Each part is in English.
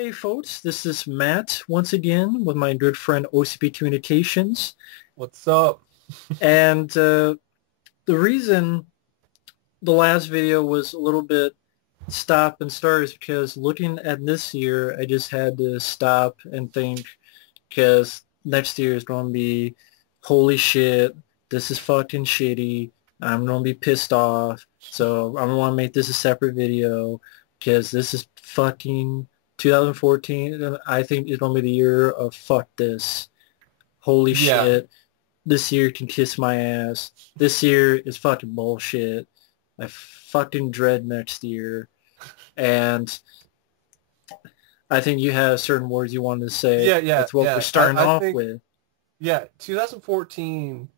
Hey folks, this is Matt once again with my good friend OCP Communications. What's up? And the reason the last video was a little bit stop and start is because looking at this year, I just had to stop and think because next year is going to be, holy shit, this is fucking shitty. I'm going to be pissed off. So I'm going to want to make this a separate video because this is fucking 2014. And I think it's going to be the year of fuck this. Holy Yeah, shit. This year can kiss my ass. This year is fucking bullshit. I fucking dread next year. And I think you have certain words you wanted to say. yeah, yeah, That's what we're yeah. starting I off think, with. yeah, 2014.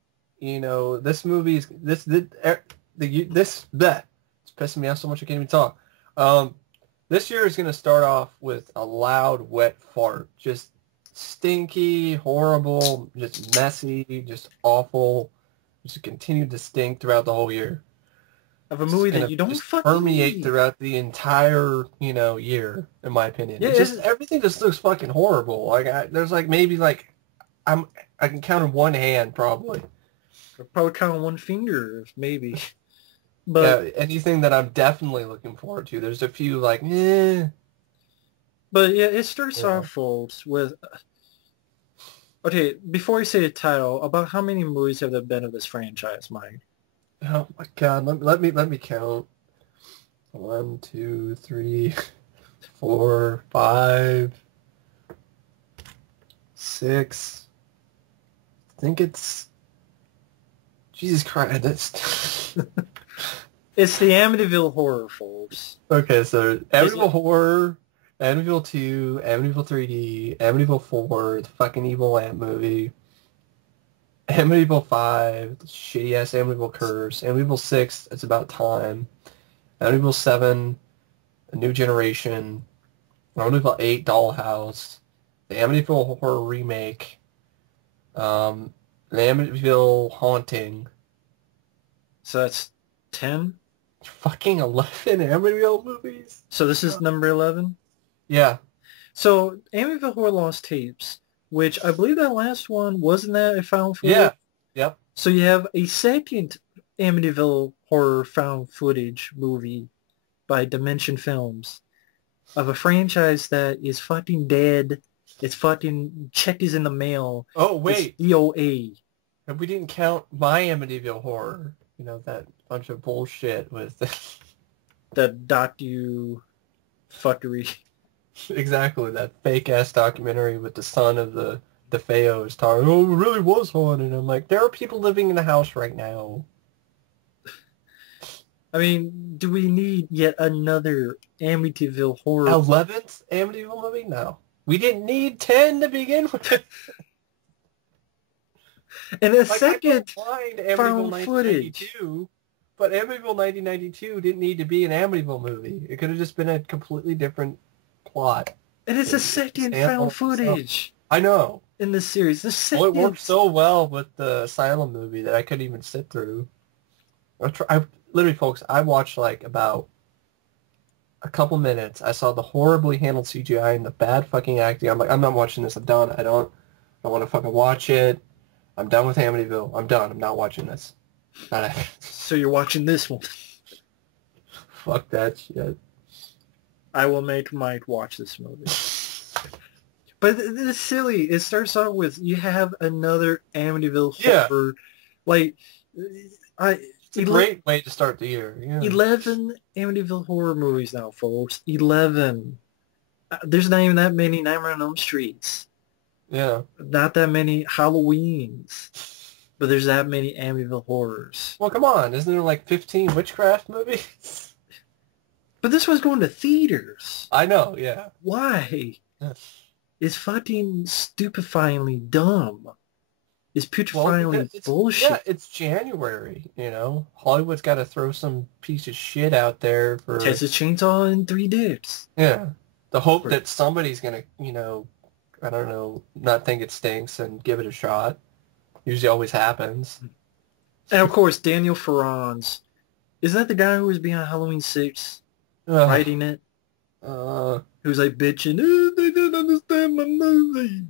This movie is that it's pissing me off so much I can't even talk. This year is gonna start off with a loud, wet fart, just stinky, horrible, just messy, just awful, just continue to stink throughout the whole year. Of a It's movie that gonna you don't just fucking permeate need. throughout the entire, year, in my opinion. Yeah, It just everything just looks fucking horrible. There's like maybe like I can count in one hand probably. probably count on one finger, maybe. But Yeah, anything that I'm definitely looking forward to. There's a few like, but yeah, it starts yeah. off, folks, with okay. Before you say the title, about how many movies have there been of this franchise, Mike? Oh my God, let me count. One, two, three, four, five, six. I think it's Jesus Christ. That's It's the Amityville Horror, folks. okay. So Is Amityville it? Horror, Amityville 2, Amityville 3D, Amityville 4, the fucking evil ant movie, Amityville 5, the shitty ass Amityville Curse, Amityville 6, It's About Time, Amityville 7, A New Generation, Amityville 8, Dollhouse, the Amityville Horror remake, the Amityville Haunting, So that's 10. fucking 11 Amityville movies. So this is number 11. Yeah, So Amityville Horror Lost Tapes, which I believe that last one wasn't that a found footage. yeah, yep. So you have a second Amityville Horror found footage movie by Dimension Films of a franchise that is fucking dead. It's fucking check is in the mail. Oh It's wait, EOA. and we didn't count my Amityville Horror. That bunch of bullshit with That docu fuckery. exactly that fake ass documentary with the son of the DeFeos talking. Oh, it really was haunted. I'm like, there are people living in the house right now. I mean, do we need yet another Amityville Horror? 11th Amityville movie? No, we didn't need 10 to begin with. And a Like, I second don't mind Amityville found footage. 1992, but Amityville 1992 didn't need to be an Amityville movie. It could have just been a completely different plot. And it's a second found footage I know. in this series. The Well, it second. worked so well with the Asylum movie that I couldn't even sit through. Literally, folks, I watched like about a couple minutes. I saw the horribly handled CGI and the bad fucking acting. I'm like, I'm not watching this. I'm done. I want to fucking watch it. I'm done with Amityville. I'm done. I'm not watching this. Not So you're watching this one. fuck that shit. I will make Mike watch this movie. But it's silly. It starts off with you have another Amityville Yeah. Horror. Like, I It's a great way to start the year. Yeah. 11 Amityville Horror movies now, folks. 11. There's not even that many Nightmare on Elm Streets. Yeah. Not that many Halloweens. But there's that many Amityville Horrors. Well, come on. Isn't there like 15 witchcraft movies? But this one's going to theaters. I know. Yeah. Why? It's fucking stupefyingly dumb. It's putrefyingly bullshit. Yeah, it's January, Hollywood's got to throw some piece of shit out there for... Texas Chainsaw in 3 dicks. Yeah. The hope that somebody's going to, I don't know, not think it stinks and give it a shot. Usually always happens. And of course, Daniel Farran's. Isn't that the guy who was behind Halloween 6? Ugh. Writing it? Who's like bitching, didn't understand my movie.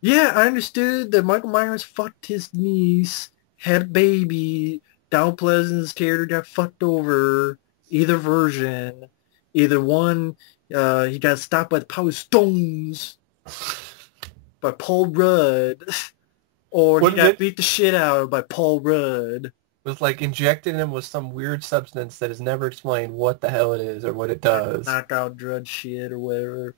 Yeah, I understood that Michael Myers fucked his niece, had a baby, Donald Pleasant's character got fucked over, either version. Either one, he got stopped by the Power Stones by Paul Rudd, or he got beat the shit out of by Paul Rudd. Was like injecting him with some weird substance that is never explained what the hell it is or what it does. Knockout drug shit or whatever.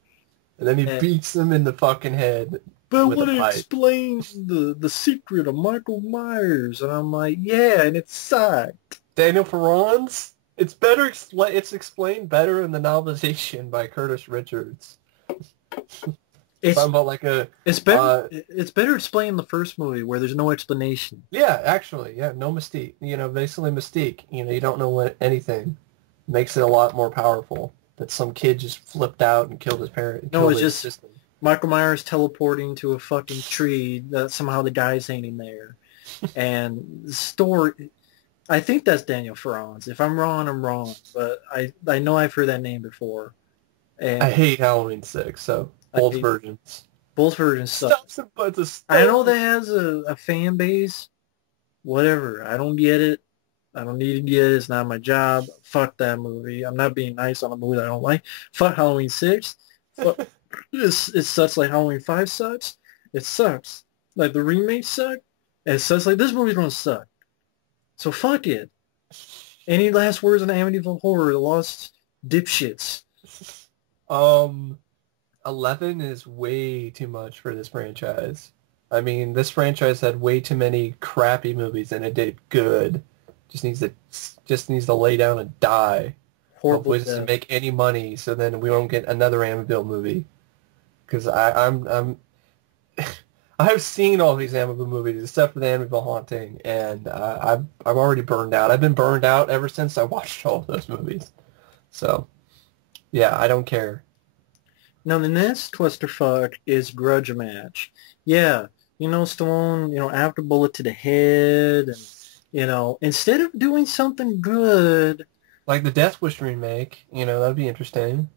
And then he beats him in the fucking head. But what explains the secret of Michael Myers? And I'm like, yeah, and it sucked. Daniel Farron's? It's better. It's explained better in the novelization by Curtis Richards. It's about like it's better. It's better explained in the first movie where there's no explanation. Yeah, actually, yeah, no mystique. Basically mystique. You don't know anything. Makes it a lot more powerful. That some kid just flipped out and killed his parent. No, it's just system. Michael Myers teleporting to a fucking tree that somehow the guy's ain't in there, and the story. I think that's Daniel Farron's. If I'm wrong, I'm wrong. But I know I've heard that name before. And I hate Halloween 6, so both versions. Both versions suck. I know that has a fan base. Whatever. I don't get it. I don't need to get it. It's not my job. Fuck that movie. I'm not being nice on a movie that I don't like. Fuck Halloween 6. Fuck. It sucks like Halloween 5 sucks. It sucks. Like the remake sucked. It sucks like this movie's gonna suck. So fuck it. Any last words on Amityville Horror? The lost dipshits. 11 is way too much for this franchise. I mean, this franchise had way too many crappy movies, and it did good. Just needs to lay down and die. Horrible. Hopefully, it doesn't make any money, so then we won't get another Amityville movie. Because I've seen all these Amityville movies except for the Amityville Haunting, and I'm already burned out. I've been burned out ever since I watched all of those movies. So, yeah, I don't care. Now, the next clusterfuck is Grudge Match. Yeah, Stallone, after bullet to the head, and, instead of doing something good... Like the Death Wish remake, that'd be interesting.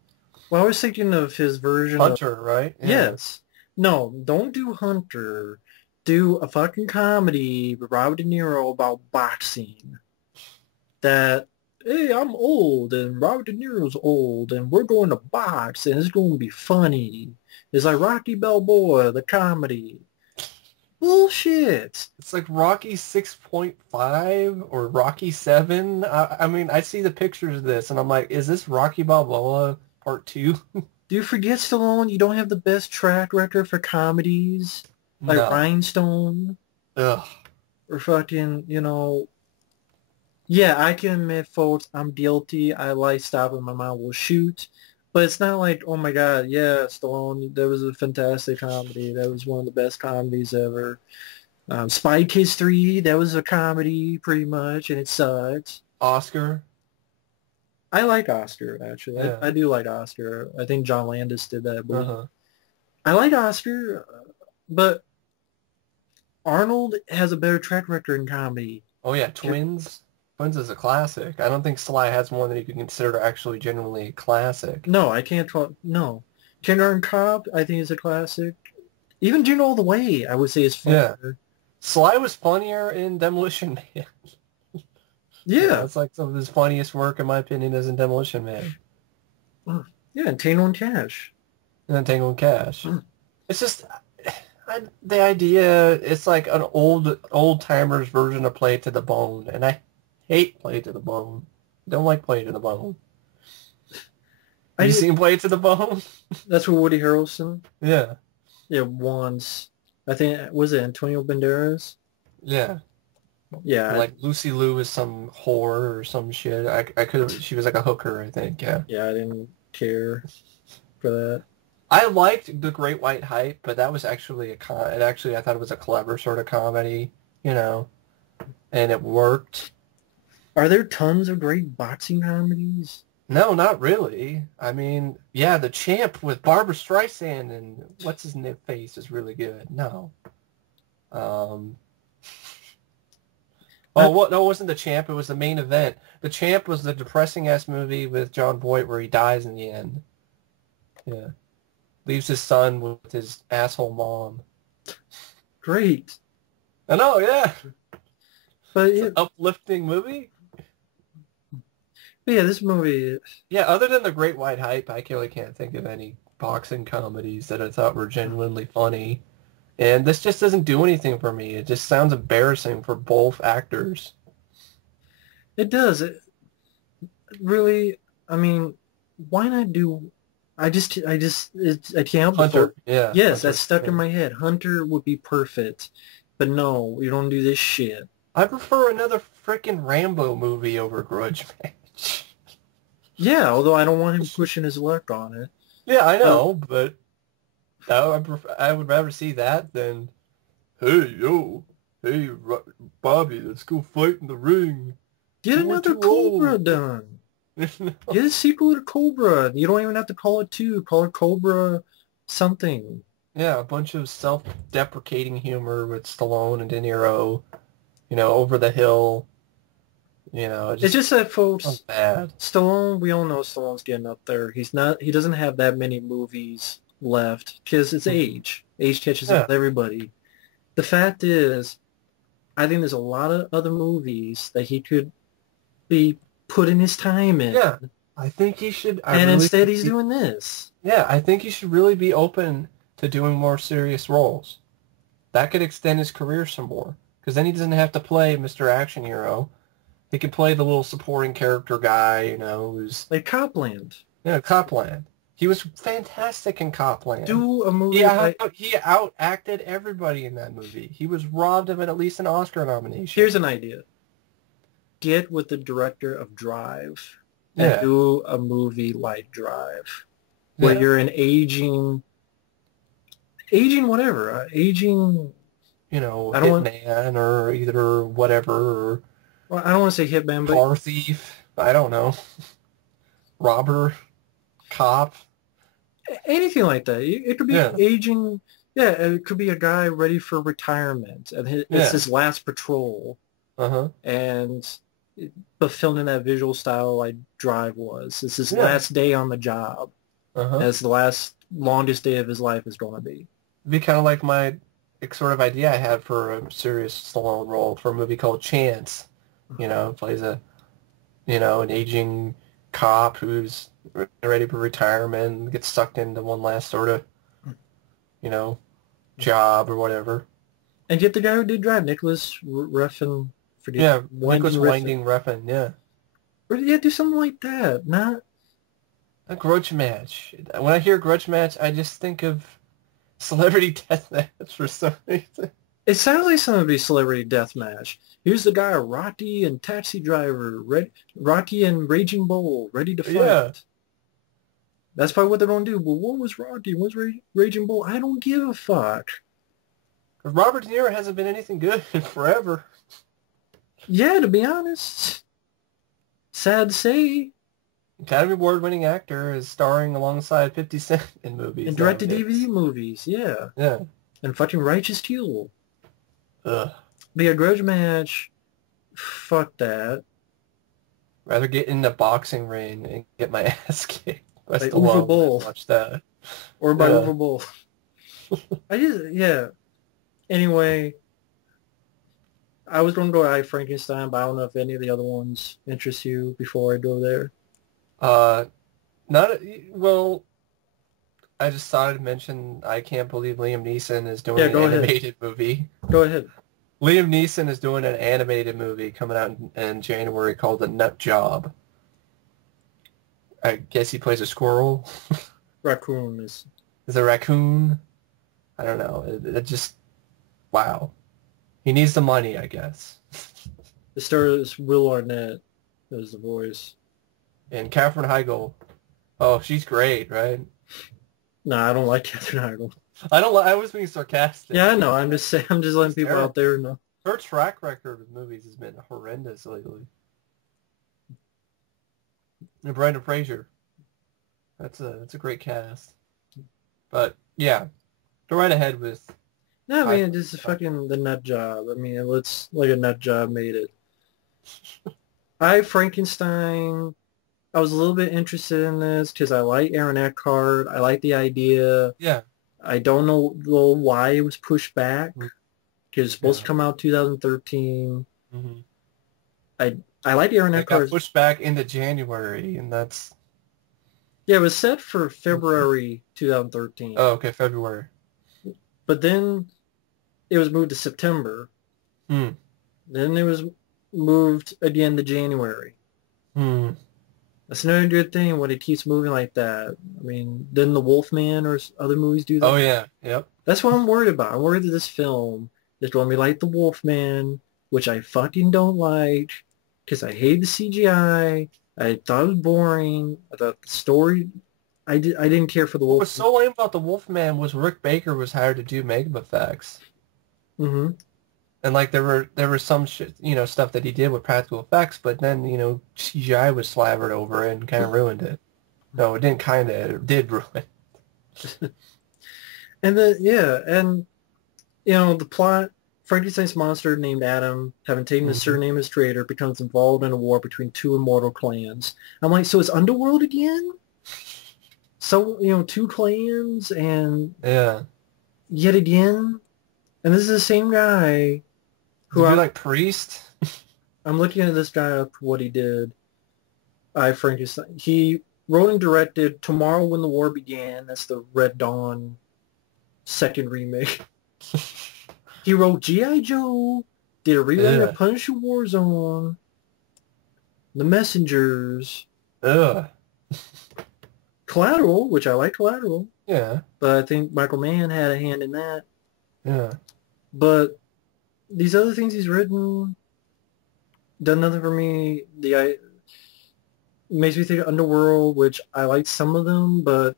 Well, I was thinking of his version Hunter, right? Yeah. Yes. No, don't do Hunter. Do a fucking comedy with Robert De Niro about boxing. That, hey, I'm old, and Robert De Niro's old, and we're going to box, and it's going to be funny. It's like Rocky Balboa, the comedy. Bullshit. It's like Rocky 6.5 or Rocky 7. I mean, I see the pictures of this, and I'm like, is this Rocky Balboa Part 2? Do you forget, Stallone, you don't have the best track record for comedies? Like Rhinestone? Ugh. Or fucking, Yeah, I can admit, folks, I'm guilty. I like Stopping My Mom Will Shoot. But it's not like, oh my God, yeah, Stallone, that was a fantastic comedy. That was one of the best comedies ever. Spy Kids 3, that was a comedy, pretty much, and it sucked. Oscar? I like Oscar, actually. Yeah. I do like Oscar. I think John Landis did that. But I like Oscar, but Arnold has a better track record in comedy. Oh, yeah, Twins? Twins is a classic. I don't think Sly has one that you can consider actually genuinely classic. No, I can't talk. No. Kindergarten Cop, I think, is a classic. Even Jingle All the Way, I would say, is funnier. Yeah. Sly was funnier in Demolition Man. Yeah. It's like some of his funniest work, in my opinion, is in Demolition Man. Yeah, and Tango and Cash. And then Tango and Cash. It's just... the idea, it's like an old-timers version of Play It to the Bone, and I hate Play It to the Bone. Don't like Play It to the Bone. Have you seen Play It to the Bone? That's with Woody Harrelson? Yeah. Yeah, once. I think, was it Antonio Banderas? Yeah. Yeah. Like Lucy Liu is some whore or some shit. I could have, she was like a hooker, I think, yeah. Yeah, I didn't care for that. I liked The Great White Hype, but that was actually I thought it was a clever sort of comedy, and it worked. Are there tons of great boxing comedies? No, not really. I mean, yeah, The Champ with Barbra Streisand and what's his name face is really good. No. No, it wasn't The Champ. It was The Main Event. The Champ was the depressing-ass movie with John Boyd where he dies in the end. Yeah. leaves his son with his asshole mom. Great. I know, yeah. But It's yeah, an uplifting movie. but yeah, this movie, Yeah, other than the Great White Hype, I really can't think of any boxing comedies that I thought were genuinely funny. And this just doesn't do anything for me. It just sounds embarrassing for both actors. it does. It really, I mean, why not do, I can't help but Hunter, thought, yeah, yes, Hunter. that's stuck in Yeah. my head. Hunter would be perfect. But no, you don't do this shit. I prefer another freaking Rambo movie over Grudge Match. Yeah, although I don't want him pushing his luck on it. Yeah, I Uh, know, but I would rather see that than, hey, yo, hey, Bobby, let's go fight in the ring. get We're another too Cobra old. done. Get a sequel to Cobra. You don't even have to call it 2. Call it Cobra something. Yeah, a bunch of self-deprecating humor with Stallone and De Niro, over the hill, it It's just just that, sounds folks, bad. Stallone, we all know Stallone's getting up there. He doesn't have that many movies left because it's age. Age catches up Yeah, with everybody. The fact is, I think there's a lot of other movies that he could be putting his time in. yeah. I think he should, And instead he's doing this. yeah, I think he should really be open to doing more serious roles. That could extend his career some more. Because then he doesn't have to play Mr. Action Hero. He could play the little supporting character guy, who's, Like Copland. Copland. He was fantastic in Copland. Do a movie He out-acted everybody in that movie. He was robbed of at least an Oscar nomination. Here's an idea. Get with the director of Drive and Yeah. do a movie like Drive where Yeah. you're an aging whatever, aging, I don't want, Hitman or either whatever, or well, I don't want to say hitman, but car thief. I don't know. Robber, cop. anything like that. It could be Yeah. aging. Yeah, it could be a guy ready for retirement, and it's Yeah. his last patrol, Uh-huh. and but filmed in that visual style like Drive was. It's his Yeah. last day on the job, Uh-huh. as the longest day of his life is going to be. It'd be kind of like my sort of idea I had for a serious Stallone role for a movie called Chance. Plays an aging cop who's ready for retirement, gets sucked into one last sort of, job or whatever. And get the guy who did Drive, Nicholas Refn. Yeah, Nicholas Winding Refn, yeah. Or yeah, do something like that. Not A Grudge Match. When I hear Grudge Match, I just think of Celebrity Deathmatch for some reason. It sounds like something to be Celebrity Deathmatch. Here's the guy, Rocky and Taxi Driver, Rocky and Raging Bull, ready to fight. Yeah. That's probably what they're going to do. But what was Rocky? What was Raging Bull? I don't give a fuck. Robert De Niro hasn't been anything good in forever. Yeah, to be honest. Sad to say. Academy Award-winning actor is starring alongside 50 Cent in movies. And directed nowadays. DVD movies, yeah. Yeah. And fucking Righteous Fuel. Ugh. Be a Grudge Match. Fuck that. Rather get in the boxing ring and get my ass kicked. By By Stallone Uwe Boll. than watch that. Or by Yeah. Uwe Boll. Yeah. Anyway, I was going to go I Frankenstein, but I don't know if any of the other ones interest you before I go there. Well, I just thought I'd mention I can't believe Liam Neeson is doing Yeah, an go ahead. animated movie. Go ahead. Liam Neeson is doing an animated movie coming out in January called The Nut Job. I guess he plays a squirrel. Raccoon is... Is a raccoon? I don't know. It just... Wow. He needs the money, I guess. The star is Will Arnett as the voice. And Katherine Heigl. Oh, she's great, right? Nah, I don't like Catherine Heigl. I was being sarcastic. Yeah, I know. I'm just saying. I'm just letting people out there know. Her track record with movies has been horrendous lately. And Brendan Fraser. That's a great cast. But yeah, go right ahead with. No, I mean, this is fucking The Nut Job. I mean, let's like a Nut Job made it. I Frankenstein I was a little bit interested in this because I like Aaron Eckhart. I like the idea. Yeah. I don't know though why it was pushed back Mm, because it's supposed to yeah. come out 2013. Hmm. I I like Aaron It got Eckhart. pushed back into January, and that's Yeah, it was set for okay. February 2013, Oh, okay, February. but then it was moved to September. Hmm. Then it was moved again to January. Hmm. That's another good thing when it keeps moving like that. I mean, didn't The Wolfman or other movies do Oh that? yeah. Yep. That's what I'm worried about. I'm worried that this film is going to be like The Wolfman, which I fucking don't like because I hate the CGI. I thought it was boring. I thought the story, I didn't care for The What was Wolfman. so lame about the Wolfman was Rick Baker was hired to do makeup effects. Hmm. And like there was some shit, stuff that he did with practical effects, but then, CGI was slathered over it and kind of ruined it. No, it didn't kind of, it did ruin it. And then, yeah, and, the plot, Frankenstein's monster named Adam, having taken the Hmm. surname as traitor, becomes involved in a war between two immortal clans. I'm like, so it's Underworld again? So, two clans and Yeah. yet again? And this is the same guy who Did you like Priest? I'm looking at this guy up for what he did. I Frankenstein. He wrote and directed Tomorrow When the War Began. That's the Red Dawn second remake. He wrote G.I. Joe, did a rewrite of Yeah. Punisher Warzone, The Messengers, Ugh. Collateral, which I like Collateral, Yeah. but I think Michael Mann had a hand in that. Yeah. But these other things he's written done nothing for me. It makes me think of Underworld, which I like some of them, but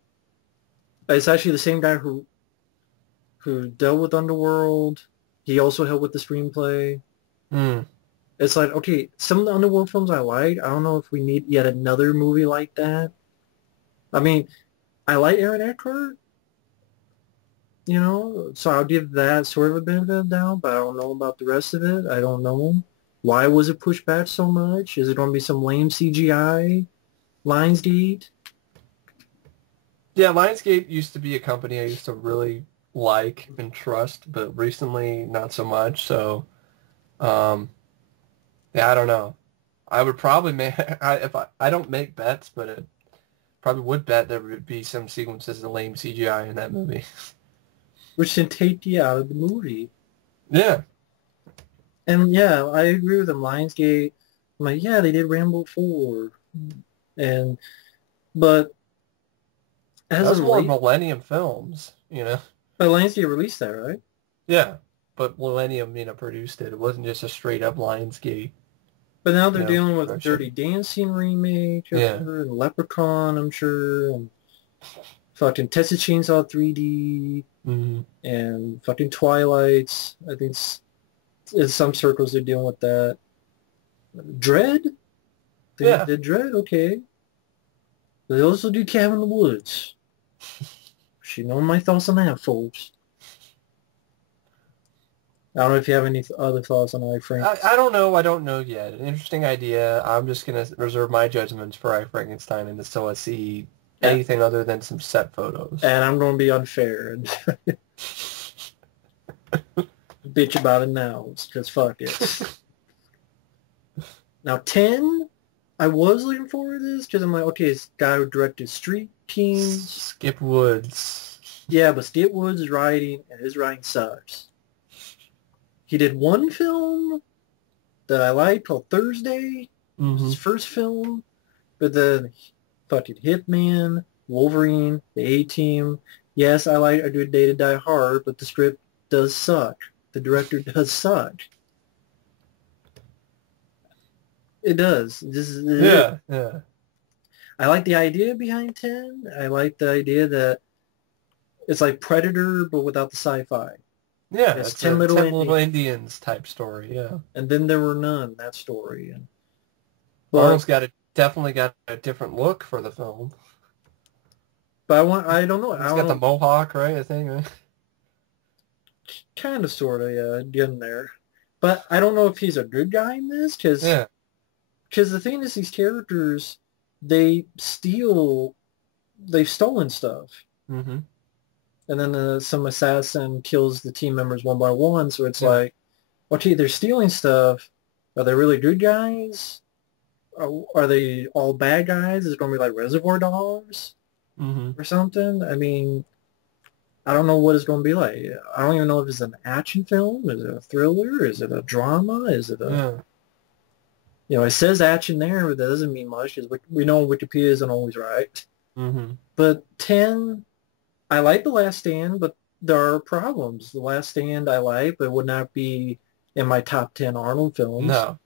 it's actually the same guy who dealt with Underworld. He also helped with the screenplay. Hmm. It's like, okay, some of the Underworld films I like. I don't know if we need yet another movie like that. I mean, I like Aaron Eckhart, so I'll give that sort of a benefit of the doubt, but I don't know about the rest of it. I don't know. Why was it pushed back so much? Is it going to be some lame CGI? Lionsgate? Yeah, Lionsgate used to be a company I used to really like and trust, but recently not so much. So, um, yeah, I don't know. I would probably make if I don't make bets, but it probably would bet there would be some sequences of lame CGI in that movie. Which can take you out of the movie. Yeah. And yeah, I agree with them. Lionsgate, I'm like, yeah, they did Rambo 4. And, but That as was of more late, Millennium Films. but Lionsgate released that, right? Yeah. But Millennium, produced it. It wasn't just a straight up Lionsgate, But now they're dealing with production. Dirty Dancing remake, I've Yeah. heard, and Leprechaun, I'm sure, and fucking Texas Chainsaw 3D, Hmm. and fucking Twilights. I think in some circles they're dealing with that. Dread? They Yeah. did Dread? Okay. They also do Cabin in the Woods. You know my thoughts on that, folks. I don't know if you have any other thoughts on I, Frank. I don't know. I don't know yet. An interesting idea. I'm just going to reserve my judgments for I, Frankenstein until I see And, anything other than some set photos. and I'm going to be unfair and bitch about it now because fuck it. Now, 10, I was looking forward to this because I'm like, okay, this guy who directed Street Kings. Skip Woods. Yeah, but Steve Woods is writing, and his writing sucks. He did one film that I liked called Thursday. It was Hmm. his first film. But then fucking Hitman, Wolverine, the A-Team. Yes, I do Day to Die Hard, but the script does suck. The director does suck. It does. This is it. Yeah, yeah. I like the idea behind 10. I like the idea that it's like Predator, but without the sci-fi. Yeah, It's it's 10 a little 10 Little Indians. Indians type story, yeah. And then there were none, that story. But Arnold's definitely got a different look for the film. I don't know. I He's don't got the know. mohawk, right, I think, right? Kind of, sort of, yeah, getting there. But I don't know if he's a good guy in this, because Yeah. the thing is, these characters they steal, they've stolen stuff. Mm-hmm. And then some assassin kills the team members one by one. So it's Yeah. like, okay, they're stealing stuff. Are they really good guys? Are they all bad guys? Is it going to be like Reservoir Dogs Mm-hmm. or something? I mean, I don't know what it's going to be like. I don't even know if it's an action film. Is it a thriller? Is it a drama? Is it a... Yeah. You know, it says action there, but that doesn't mean much because we know Wikipedia isn't always right. Mm-hmm. But 10, I like The Last Stand, but there are problems. The Last Stand I like, but it would not be in my top 10 Arnold films. No.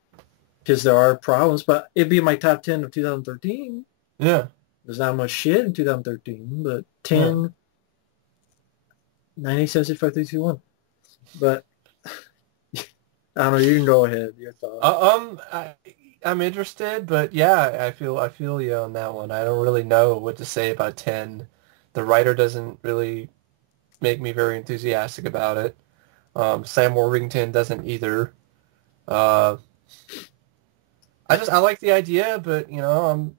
Because there are problems, but it'd be in my top 10 of 2013. Yeah. There's not much shit in 2013, but 10, Yeah. 98, 75, 3, 2, 1. But I don't know. You can go ahead. Your thoughts. I'm interested, but yeah, I feel you on that one. I don't really know what to say about 10. The writer doesn't really make me very enthusiastic about it. Sam Worthington doesn't either. I like the idea, but you know,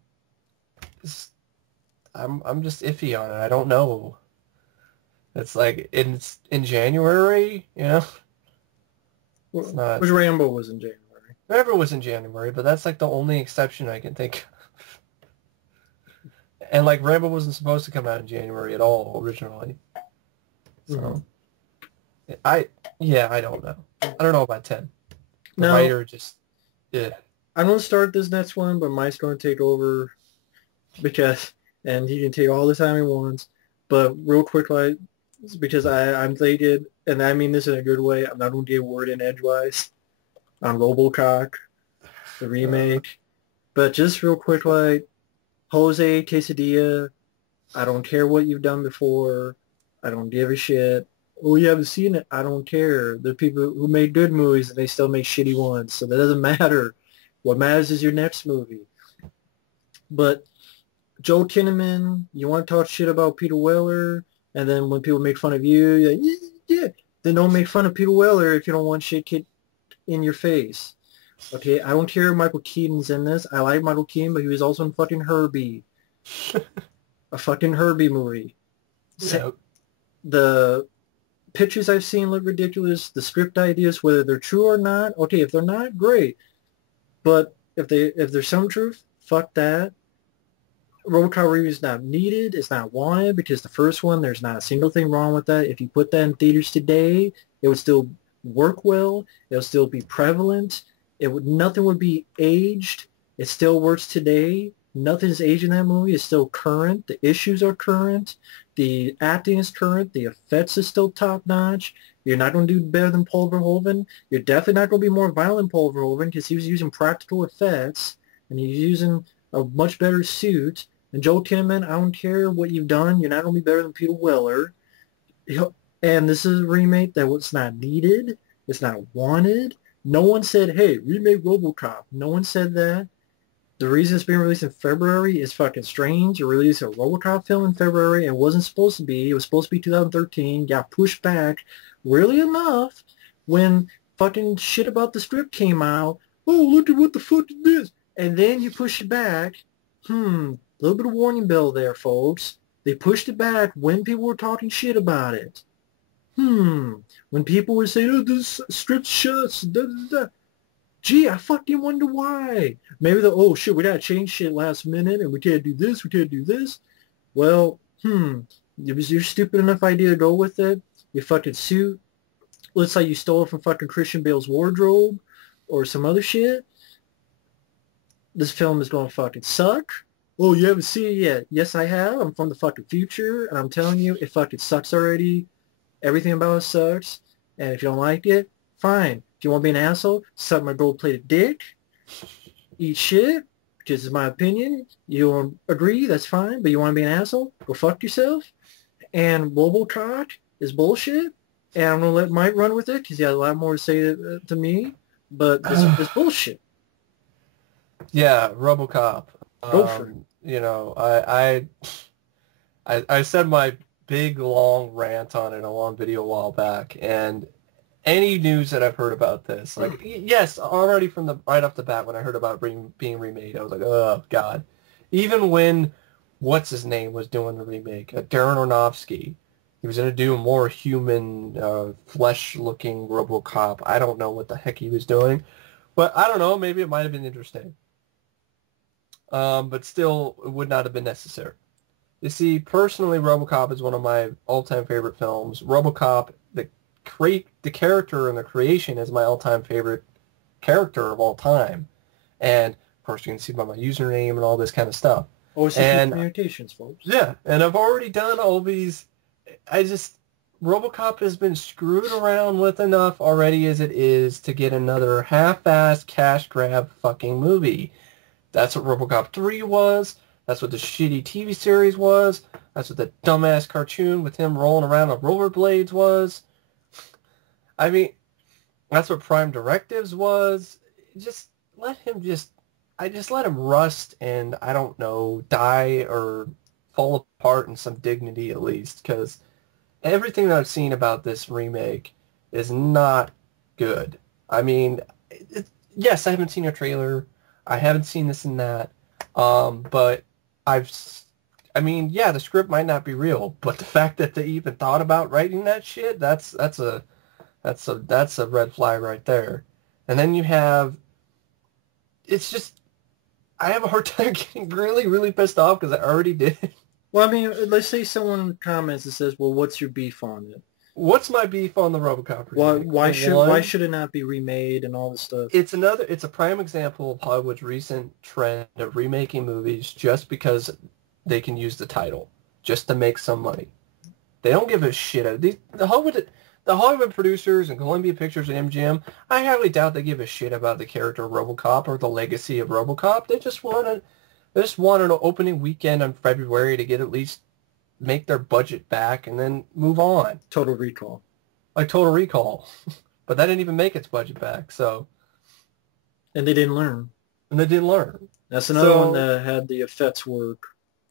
I'm just iffy on it. I don't know. It's like in January, you know. It's not. Which Rambo was in January. Rambo was in January, but that's like the only exception I can think of. And like Rambo wasn't supposed to come out in January at all originally. So I don't know. I don't know about 10. The writer just I'm going to start this next one, but Mike's going to take over and he can take all the time he wants. But real quick, like, because I'm thinking, and I mean this in a good way, I'm not going to get a word in edgewise on RoboCop, the remake. But just real quick, like, Jose Quesadilla, I don't care what you've done before. I don't give a shit. Oh, you haven't seen it? I don't care. The people who made good movies and they still make shitty ones, so that doesn't matter. What matters is your next movie. But Joel Kinnaman, you want to talk shit about Peter Weller, and then when people make fun of you, you're like, yeah, then don't make fun of Peter Weller if you don't want shit in your face. Okay, I don't care if Michael Keaton's in this. I like Michael Keaton, but he was also in fucking Herbie. A fucking Herbie movie. Yeah. The pictures I've seen look ridiculous. The script ideas, whether they're true or not, okay, if they're not, great. But if there's some truth, fuck that. RoboCop review is not needed. It's not wanted because the first one, there's not a single thing wrong with that. If you put that in theaters today, it would still work well. It would still be prevalent. Nothing would be aged. It still works today. Nothing's aged in that movie. It's still current. The issues are current. The acting is current. The effects is still top-notch. You're not going to do better than Paul Verhoeven. You're definitely not going to be more violent than Paul Verhoeven because he was using practical effects and he's using a much better suit. And Joel Kinnaman, I don't care what you've done. You're not going to be better than Peter Weller. And this is a remake that was not needed. It's not wanted. No one said, hey, remake RoboCop. No one said that. The reason it's being released in February is fucking strange. You released a RoboCop film in February and it wasn't supposed to be. It was supposed to be 2013. Got pushed back. Weirdly enough, when fucking shit about the script came out, oh, look at what the fuck is this? And then you push it back. Little bit of warning bell there, folks. They pushed it back when people were talking shit about it. When people were saying, oh, this script shuts, da, da, da. Gee, I fucking wonder why. Maybe oh shit, we gotta change shit last minute and we can't do this, we can't do this. Well, it was your stupid enough idea to go with it. Your fucking suit looks like you stole it from fucking Christian Bale's wardrobe or some other shit. This film is gonna fucking suck. Oh, you haven't seen it yet? Yes, I have. I'm from the fucking future, and I'm telling you, it fucking sucks already. Everything about it sucks. And if you don't like it, fine. If you want to be an asshole, suck my gold-plated dick. Eat shit, because it's my opinion. You don't agree, that's fine. But you want to be an asshole? Go fuck yourself. And RoboCop is bullshit. And I'm going to let Mike run with it, because he has a lot more to say to me. But this is bullshit. Yeah, RoboCop. Go for it. You know, I said my big long rant on it a long video a while back, and any news that I've heard about this, like, yes, already from right off the bat when I heard about being remade, I was like, oh god. Even when, what's his name, was doing the remake, Darren Aronofsky, he was going to do a more human, flesh-looking RoboCop. I don't know what the heck he was doing. But I don't know, maybe it might have been interesting. But still, it would not have been necessary. You see, personally, RoboCop is one of my all-time favorite films. RoboCop, the character and the creation is my all-time favorite character of all time. And, of course, you can see by my username and all this kind of stuff. Always and communications, folks. Yeah, and I've already done all these. RoboCop has been screwed around with enough already as it is to get another half-assed cash grab fucking movie. That's what RoboCop 3 was. That's what the shitty TV series was. That's what the dumbass cartoon with him rolling around on rollerblades was. I mean, that's what Prime Directives was. I just let him rust and, I don't know, die or fall apart in some dignity at least, because everything that I've seen about this remake is not good. I mean, yes, I haven't seen a trailer. I haven't seen this and that. But yeah, the script might not be real, but the fact that they even thought about writing that shit, that's a red flag right there. And then you have, it's just, I have a hard time getting really, really pissed off because I already did. Well, I mean, let's say someone comments and says, well, what's your beef on it? What's my beef on the RoboCop remake? Why should it not be remade and all this stuff? It's a prime example of Hollywood's recent trend of remaking movies just because they can use the title, just to make some money. They don't give a shit. The Hollywood producers and Columbia Pictures and MGM, I highly doubt they give a shit about the character of RoboCop or the legacy of RoboCop. They just want an opening weekend in February to get at least make their budget back and then move on. Total Recall. Like Total Recall. But that didn't even make its budget back, so. And they didn't learn. That's another one that had the effects work.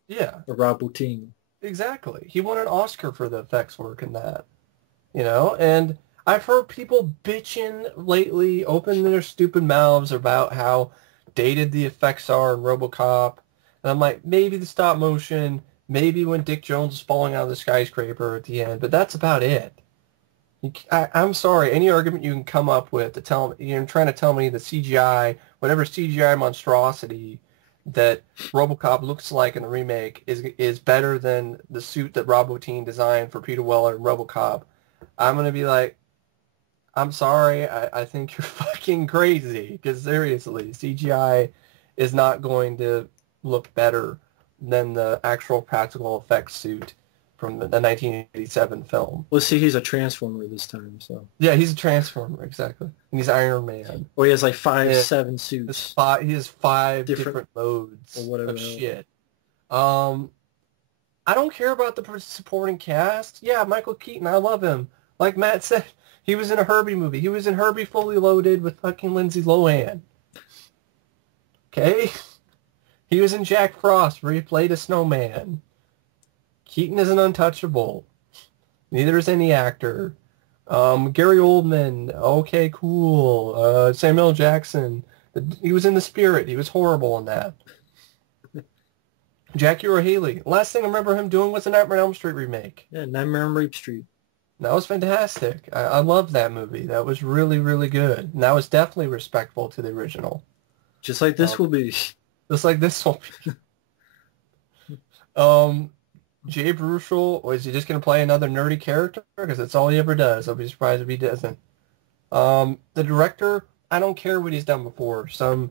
Yeah. Rob Bottin. Exactly. He won an Oscar for the effects work in that. You know, and I've heard people bitching lately, opening their stupid mouths about how dated the effects are in RoboCop. And I'm like, maybe the stop motion, maybe when Dick Jones is falling out of the skyscraper at the end, but that's about it. I'm sorry, any argument you can come up with to tell me, you're trying to tell me the CGI, whatever CGI monstrosity that RoboCop looks like in the remake is better than the suit that Rob Bottin designed for Peter Weller in RoboCop, I'm going to be like, I'm sorry, I think you're fucking crazy, because seriously, CGI is not going to look better than the actual practical effects suit from the 1987 film. Well, see, he's a Transformer this time, so. Yeah, he's a Transformer, exactly. And he's Iron Man. Or he has like 7 suits. He has 5 different modes of shit. I don't care about the supporting cast. Yeah, Michael Keaton, I love him. Like Matt said, he was in a Herbie movie. He was in Herbie Fully Loaded with fucking Lindsay Lohan. Okay? He was in Jack Frost, where he played a snowman. Keaton is an untouchable. Neither is any actor. Gary Oldman, okay, cool. Samuel Jackson, he was in The Spirit. He was horrible in that. Jackie Earle Haley. Last thing I remember him doing was the Nightmare on Elm Street remake. Yeah, Nightmare on Rape Street. That was fantastic. I loved that movie. That was really, really good. And that was definitely respectful to the original. Just like this will be. Just like this will be. Jay Baruchel, or is he just going to play another nerdy character? Because that's all he ever does. I'll be surprised if he doesn't. The director, I don't care what he's done before. Some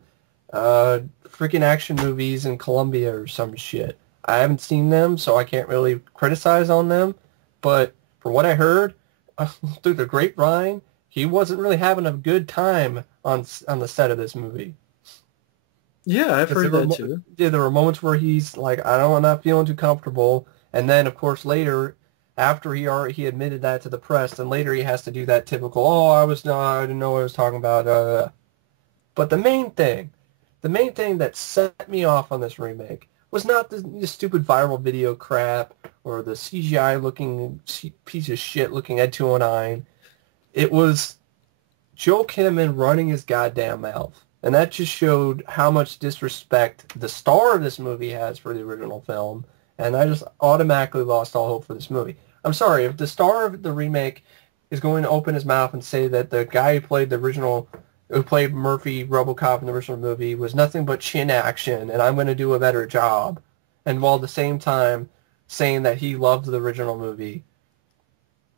freaking action movies in Colombia or some shit. I haven't seen them, so I can't really criticize on them. But for what I heard through the grapevine, he wasn't really having a good time on the set of this movie. Yeah, I've heard that too. Yeah, there were moments where he's like, I'm not feeling too comfortable. And then, of course, later, after he admitted that to the press, and later he has to do that typical, I didn't know what I was talking about. But the main thing that set me off on this remake was not the stupid viral video crap or the CGI-looking piece of shit-looking Ed 209. It was Joel Kinnaman running his goddamn mouth. And that just showed how much disrespect the star of this movie has for the original film. And I just automatically lost all hope for this movie. I'm sorry, if the star of the remake is going to open his mouth and say that the guy who played Murphy, RoboCop in the original movie, was nothing but chin action, and I'm going to do a better job, and while at the same time saying that he loved the original movie,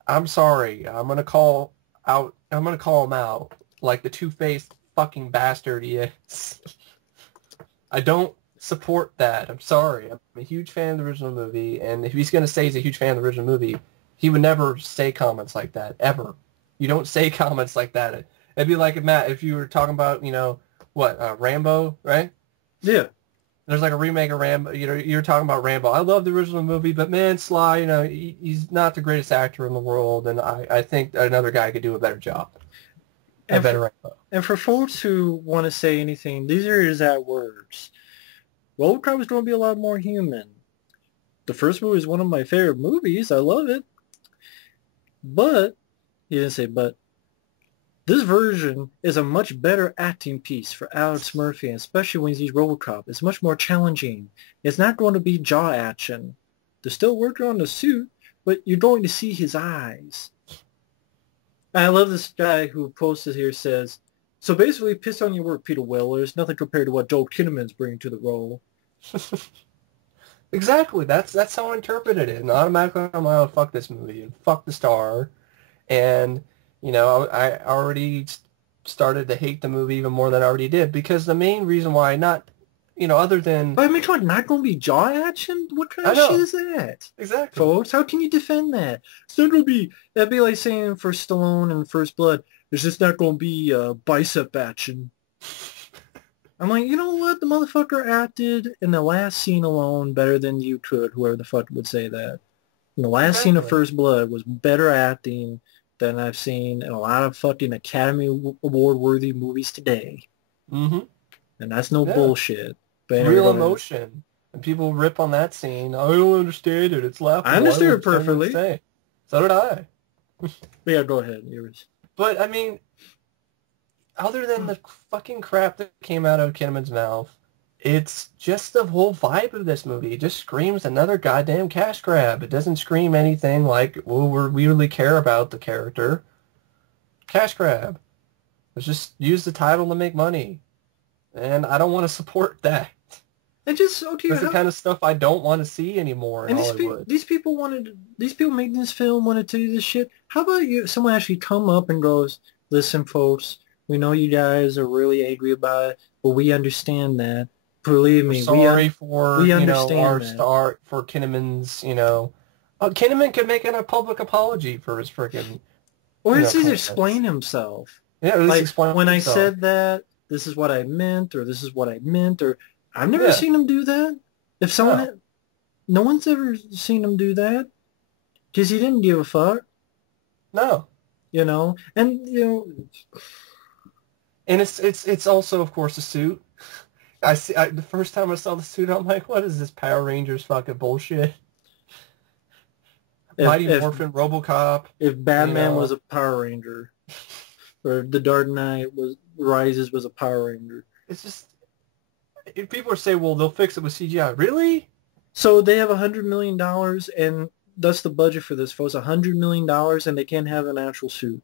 I'm sorry, I'm going to call him out like the two-faced fucking bastard he is. I don't support that. I'm sorry. I'm a huge fan of the original movie, and if he's going to say he's a huge fan of the original movie, he would never say comments like that, ever. You don't say comments like that. It'd be like, Matt, if you were talking about, Rambo, right? Yeah. There's like a remake of Rambo. You're talking about Rambo. I love the original movie, but man, Sly, he's not the greatest actor in the world, and I think another guy could do a better job. And for folks who want to say anything, these are his exact words. RoboCop is going to be a lot more human. The first movie is one of my favorite movies. I love it. But, he didn't say but, this version is a much better acting piece for Alex Murphy, and especially when he's RoboCop. It's much more challenging. It's not going to be jaw action. They're still working on the suit, but you're going to see his eyes. And I love this guy who posted here says, so basically, piss on your work, Peter Weller. It's nothing compared to what Joel Kinnaman's bringing to the role. Exactly. That's how I interpreted it. And automatically I'm like, oh, fuck this movie and fuck the star. And, I already started to hate the movie even more than I already did, because the main reason why other than... But I mean, not going to be jaw action? What kind of shit is that? Exactly. Folks, how can you defend that? It's not going to be... That'd be like saying for Stallone in First Blood, there's just not going to be bicep action. I'm like, you know what? The motherfucker acted in the last scene alone better than you could, whoever the fuck would say that. And the last scene of First Blood was better acting than I've seen in a lot of fucking Academy Award-worthy movies today. Mm-hmm. And that's no bullshit. But real emotion. And people rip on that scene. I don't understand it. It's laughable. I understand it perfectly. So did I. Yeah, go ahead. Yours. But, I mean, other than the fucking crap that came out of Kinnaman's mouth, it's just the whole vibe of this movie. It just screams another goddamn cash grab. It doesn't scream anything like, well, we really care about the character. Cash grab. Let's just use the title to make money. And I don't want to support that. And just, okay, that's the kind of stuff I don't want to see anymore in Hollywood. These people making this film wanted to do this shit. How about someone actually come up and goes, listen, folks, we know you guys are really angry about it, but we understand that. Believe me, we understand our star for Kinnaman's, Kinnaman could make it a public apology for his freaking... Or at least explain himself. Yeah, like, explain when himself. I said that, this is what I meant, or this is what I meant, or... I've never seen him do that. If someone... No one's ever seen him do that. Because he didn't give a fuck. No. And, And it's also, of course, a suit. The first time I saw the suit, I'm like, what is this Power Rangers fucking bullshit? Mighty Morphin, RoboCop. If Batman was a Power Ranger, or The Dark Knight Rises was a Power Ranger. It's just... If people are saying, well, they'll fix it with CGI. Really? So they have $100 million, and that's the budget for this, folks. $100 million, and they can't have an actual suit.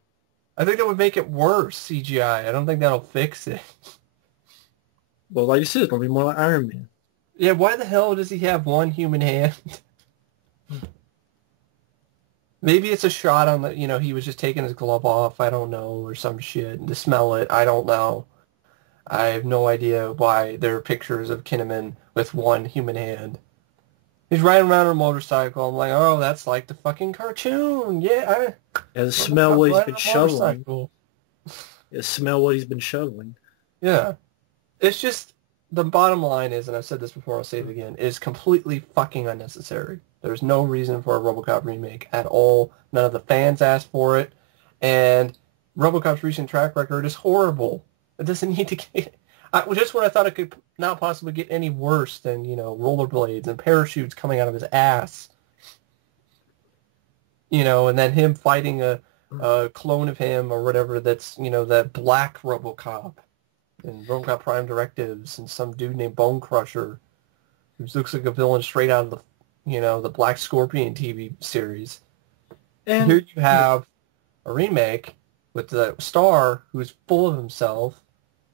I think that would make it worse, CGI. I don't think that'll fix it. Well, like you said, it's going to be more like Iron Man. Yeah, why the hell does he have one human hand? Maybe it's a shot on the, he was just taking his glove off, I don't know, or some shit, and to smell it, I don't know. I have no idea why there are pictures of Kinnaman with one human hand. He's riding around on a motorcycle. I'm like, oh, that's like the fucking cartoon. Yeah. Smell what he's been shoveling. Smell what he's been shoveling. Yeah. It's just, the bottom line is, and I've said this before, I'll say it again, is completely fucking unnecessary. There's no reason for a RoboCop remake at all. None of the fans asked for it. And RoboCop's recent track record is horrible. It doesn't need to get... just when I thought it could not possibly get any worse than, rollerblades and parachutes coming out of his ass. And then him fighting a clone of him or whatever that's, that black RoboCop. and RoboCop Prime Directives, and some dude named Bone Crusher, who looks like a villain straight out of the, the Black Scorpion TV series. And here you have a remake with the star who's full of himself,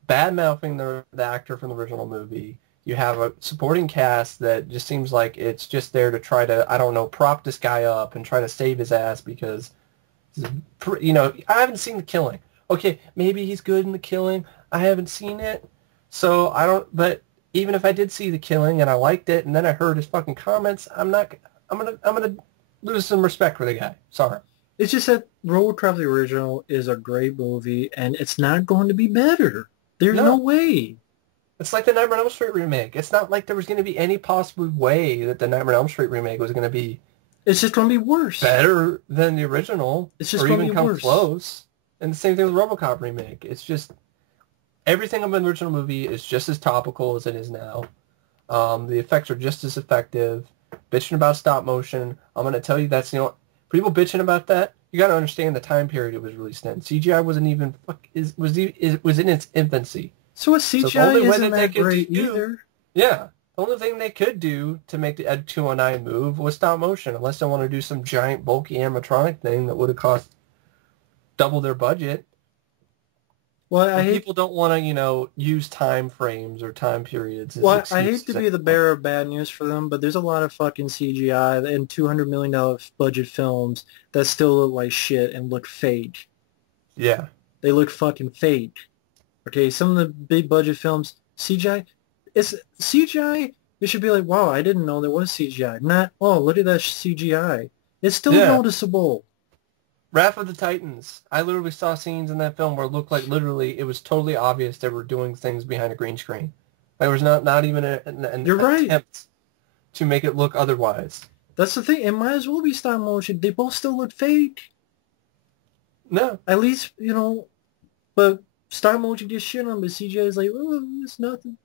bad-mouthing the actor from the original movie. You have a supporting cast that just seems like it's just there to try to, I don't know, prop this guy up and try to save his ass because, I haven't seen The Killing. Okay, maybe he's good in The Killing. I haven't seen it, so I don't, but even if I did see The Killing and I liked it and then I heard his fucking comments, I'm gonna lose some respect for the guy. Sorry. It's just that RoboCop the original is a great movie, and it's not going to be better. There's no way. It's like the Nightmare on Elm Street remake. It's not like there was going to be any possible way that the Nightmare on Elm Street remake was going to be... It's just going to be worse. Better than the original. It's just going to be worse. Or even come close. And the same thing with RoboCop remake. It's just... Everything about the original movie is just as topical as it is now. The effects are just as effective. Bitching about stop motion. I'm going to tell you that's, people bitching about that. You got to understand the time period it was released in. CGI wasn't even... was in its infancy. So a CGI isn't that great either. Yeah. The only thing they could do to make the Ed 209 move was stop motion, unless they want to do some giant, bulky animatronic thing that would have cost double their budget. Well, people don't want to, use time frames or time periods. Well, I hate to be the bearer of bad news for them, but there's a lot of fucking CGI and $200 million budget films that still look like shit and look fake. Yeah. They look fucking fake. Okay, some of the big budget films, CGI, it's CGI, it should be like, wow, I didn't know there was CGI. Not, oh, look at that CGI. It's still noticeable. Wrath of the Titans. I literally saw scenes in that film where it looked like literally it was totally obvious they were doing things behind a green screen. There was not even an You're right. attempt to make it look otherwise. That's the thing. It might as well be stop motion. They both still look fake. No. At least, but... Stop motion gets shit on, but CGI is like, oh, it's nothing.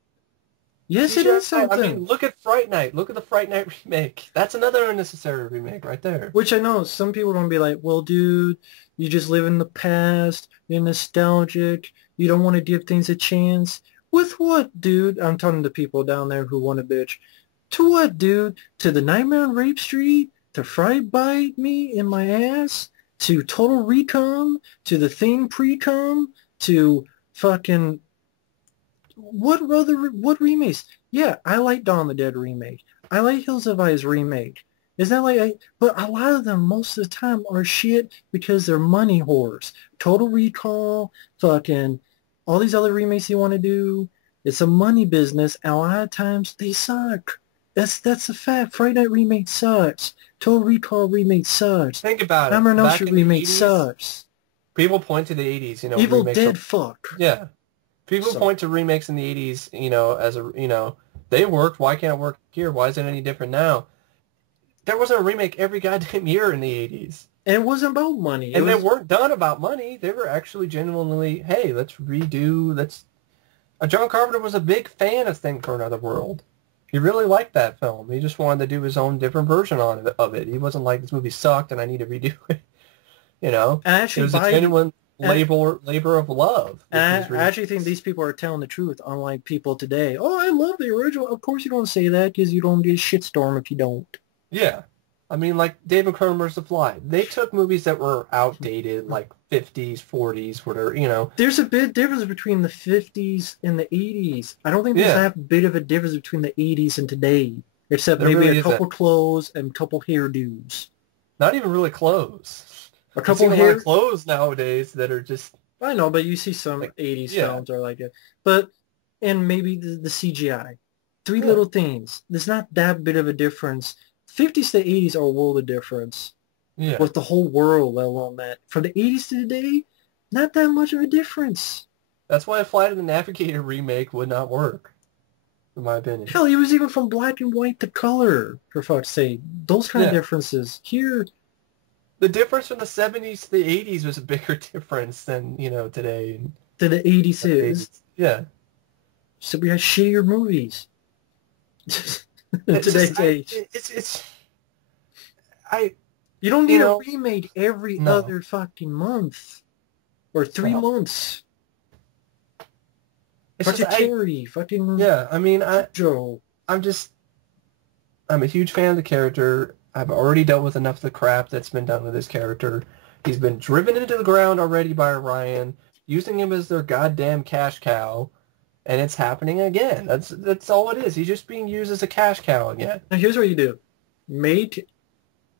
Yes, CGI, it is something. I mean, look at Fright Night. Look at the Fright Night remake. That's another unnecessary remake right there. Which I know some people are going to be like, well, dude, you just live in the past. You're nostalgic. You don't want to give things a chance. With what, dude? I'm talking to people down there who want to bitch. To what, dude? To the Nightmare on Rape Street? To Fright Bite Me in my ass? To Total Recon? To The Thing Pre-Com? To fucking what remakes? Yeah, I like Dawn of the Dead remake. I like Hills of Ice remake. Is that but a lot of them most of the time are shit because they're money whores. Total Recall, fucking all these other remakes you want to do. It's a money business, and a lot of times they suck. That's a fact. Friday Night remake sucks. Total Recall remake sucks. Think about it. Nightmare on Elm Street remake sucks. People point to the 80s, Evil Dead fuck. Yeah. People point to remakes in the 80s, as they worked. Why can't it work here? Why is it any different now? There wasn't a remake every goddamn year in the 80s. And it wasn't about money. They weren't done about money. They were actually genuinely, hey, let's redo, John Carpenter was a big fan of Thing for Another World. He really liked that film. He just wanted to do his own different version of it. He wasn't like, this movie sucked and I need to redo it. And actually, it was a genuine labor of love. And I actually think these people are telling the truth, unlike people today. Oh, I love the original. Of course you don't say that because you don't get a shitstorm if you don't. Yeah. I mean, like David Cronenberg's The Fly. They took movies that were outdated, like 50s, 40s, whatever, There's a big difference between the 50s and the 80s. I don't think there's that big of a difference between the 80s and today, except there maybe a couple clothes and a couple hairdos. Not even really clothes. A couple hair clothes nowadays that are just... I know, but you see some 80s films are like it. But, and maybe the CGI. Three little things. There's not that big of a difference. 50s to 80s are a world of difference. Yeah. With the whole world, let alone that. From the 80s to today, not that much of a difference. That's why a Flight of the Navigator remake would not work, in my opinion. Hell, it was even from black and white to color, for fuck's sake. Those kind of differences. Here... The difference from the 70s to the 80s was a bigger difference than, today. To the 80s is. Yeah. So we have shittier movies. In today's age. You don't need a remake every other fucking month. Or 3 months. It's Fucking just, Terry, fucking yeah, I mean, Joe. I'm just, I'm a huge fan of the character. I've already dealt with enough of the crap that's been done with his character. He's been driven into the ground already by Orion, using him as their goddamn cash cow, and it's happening again. That's all it is. He's just being used as a cash cow again. Now here's what you do.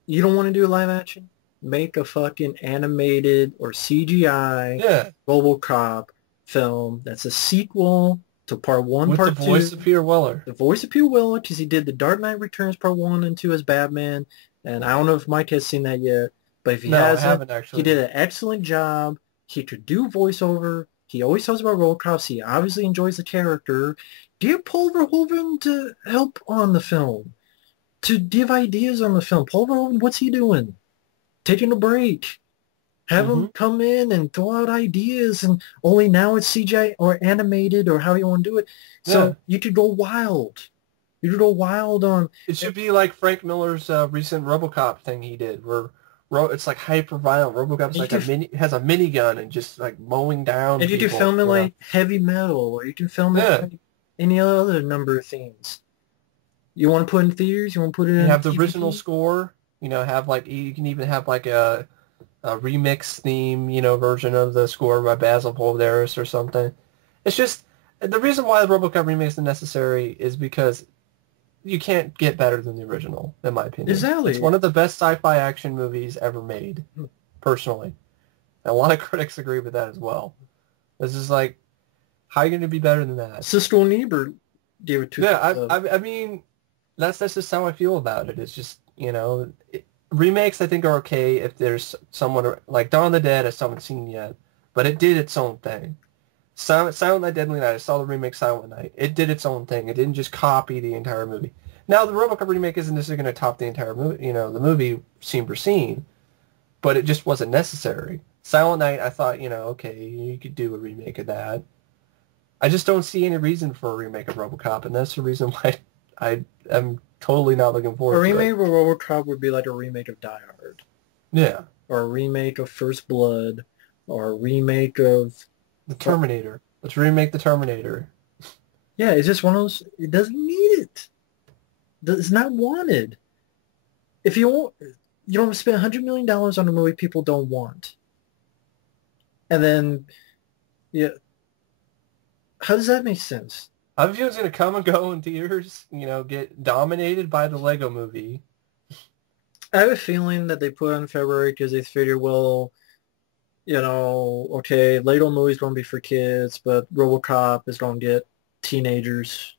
You don't want to do live action? Make a fucking animated or CGI Yeah. RoboCop film that's a sequel to Part 1, With Part 2. the voice of Peter Weller. The voice of Peter Weller, because he did the Dark Knight Returns Part 1 and 2 as Batman. And I don't know if Mike has seen that yet, but if he hasn't, I haven't actually. he did an excellent job. He could do voiceover. He always talks about RoboCops. He obviously enjoys the character. Get Paul Verhoeven to help on the film, to give ideas on the film. Paul Verhoeven, what's he doing? Taking a break. Have him come in and throw out ideas, and only now it's CGI or animated or how you want to do it. So you could go wild. You could go wild on... It should be like Frank Miller's recent RoboCop thing he did, where it's like hyper violent. RoboCop's like has a minigun and just like mowing down. And you can film it like heavy metal, or you can film it like any other number of things. You want to put in theaters? You want to put it in... You have the original score. You know, have like you can even have like a remix theme, you know, version of the score by Basil Poledouris or something. It's just the reason why the RoboCop remake is necessary is because you can't get better than the original, in my opinion. Exactly. It's one of the best sci-fi action movies ever made, personally. And a lot of critics agree with that as well. This is like, how are you going to be better than that? Siskel and Ebert gave it to... Yeah, I mean, that's just how I feel about it. It's just, you know... Remakes, I think, are okay if there's someone, like Dawn of the Dead, as someone's seen yet, but it did its own thing. Silent Night, Deadly Night, I saw the remake Silent Night. It did its own thing. It didn't just copy the entire movie. Now, the RoboCop remake isn't necessarily going to top the entire movie, you know, the movie scene for scene, but it just wasn't necessary. Silent Night, I thought, you know, okay, you could do a remake of that. I just don't see any reason for a remake of RoboCop, and that's the reason why I am totally not looking forward to it. A remake of RoboCop would be like a remake of Die Hard. Yeah. Or a remake of First Blood. Or a remake of... The Terminator. Let's remake The Terminator. Yeah, it's just one of those... It doesn't need it. It's not wanted. If you don't spend $100 million on a movie people don't want. And then... Yeah. How does that make sense? I have a feeling it's going to come and go in theaters, you know, get dominated by the Lego movie. I have a feeling that they put it in February because they figure, well, you know, okay, Lego movie's going to be for kids, but RoboCop is going to get teenagers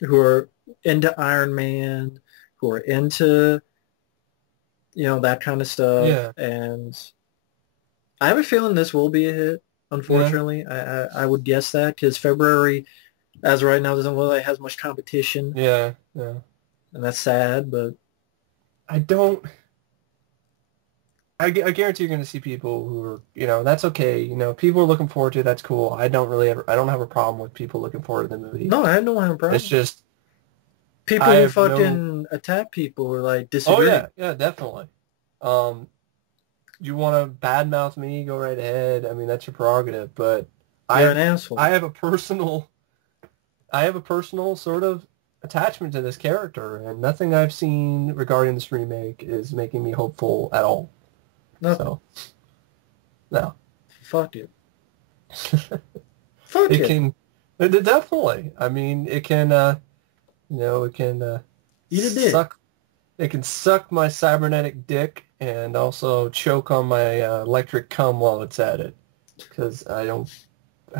who are into Iron Man, who are into, you know, that kind of stuff. Yeah. And I have a feeling this will be a hit, unfortunately. Yeah. I would guess that because February... As of right now, doesn't look like it has much competition. Yeah. And that's sad, but... I guarantee you're going to see people who are, you know, that's okay. You know, people are looking forward to it. That's cool. I don't have a problem with people looking forward to the movie. No, I don't have a problem. It's just... People who fucking attack people or, like, disagree. Oh, yeah, definitely. You want to badmouth me, go right ahead. I mean, that's your prerogative, but... You're an asshole. I have a personal sort of attachment to this character, and nothing I've seen regarding this remake is making me hopeful at all. Nothing. So, no. Fuck it. Fuck it. It definitely. I mean, it can, you know, it can eat a dick. It can suck my cybernetic dick and also choke on my electric cum while it's at it. Because I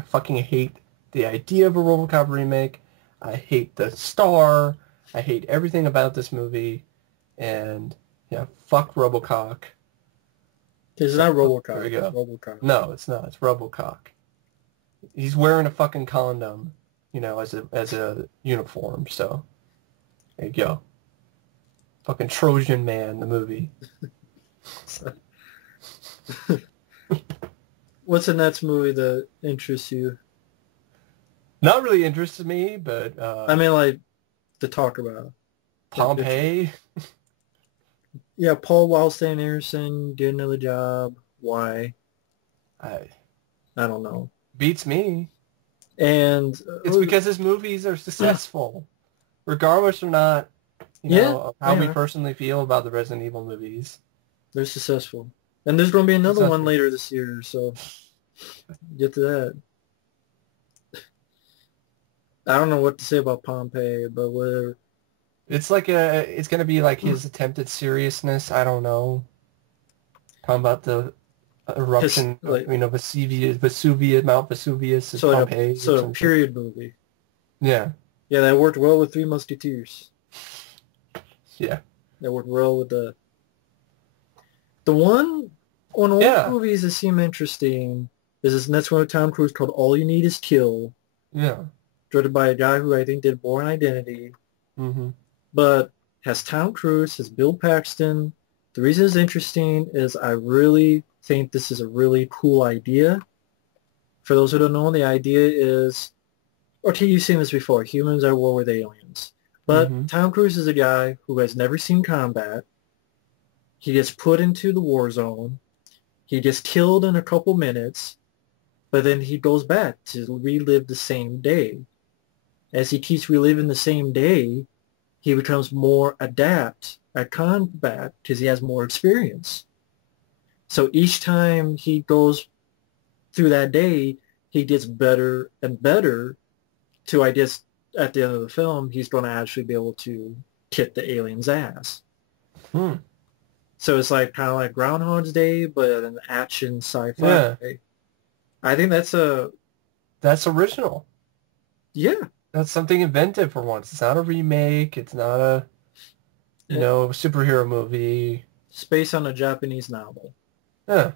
fucking hate the idea of a RoboCop remake. I hate the star. I hate everything about this movie. And, yeah, fuck RoboCop. It's not RoboCop. There we go. It's RoboCop. No, it's not. It's RoboCop. He's wearing a fucking condom, you know, as a uniform. So, there you go. Fucking Trojan Man, the movie. What's the next movie that interests you? Not really interested me, but... I mean, like, to talk about. Pompeii? Yeah, Paul Wildstein Anderson did another job. Why? I don't know. Beats me. And It's because his movies are successful, regardless or not, yeah, of how we personally feel about the Resident Evil movies. they're successful. And there's going to be another one Successful. later this year, so get to that. I don't know what to say about Pompeii, but whatever. It's it's going to be like his attempt at seriousness. I don't know. Talking about the eruption, Like, Vesuvius, Mount Vesuvius is Pompeii. So a period movie. Yeah. Yeah, that worked well with Three Musketeers. Yeah. That worked well with the one on old movies that seem interesting is this next one with Tom Cruise called All You Need Is Kill. Yeah. Directed by a guy who I think did Born Identity. Mm-hmm. But has Tom Cruise, has Bill Paxton. The reason it's interesting is I really think this is a really cool idea. For those who don't know, the idea is, okay, you've seen this before, humans are at war with aliens. But Tom Cruise is a guy who has never seen combat. He gets put into the war zone. He gets killed in a couple minutes, but then he goes back to relive the same day. As he keeps reliving the same day, he becomes more adept at combat because he has more experience. So each time he goes through that day, he gets better and better to, I guess, at the end of the film, he's going to actually be able to kick the alien's ass. So it's like kind of like Groundhog's Day, but an action sci-fi. Yeah. I think that's original. Yeah. That's something inventive for once. It's not a remake. It's not a, superhero movie. It's based on a Japanese novel. Yeah.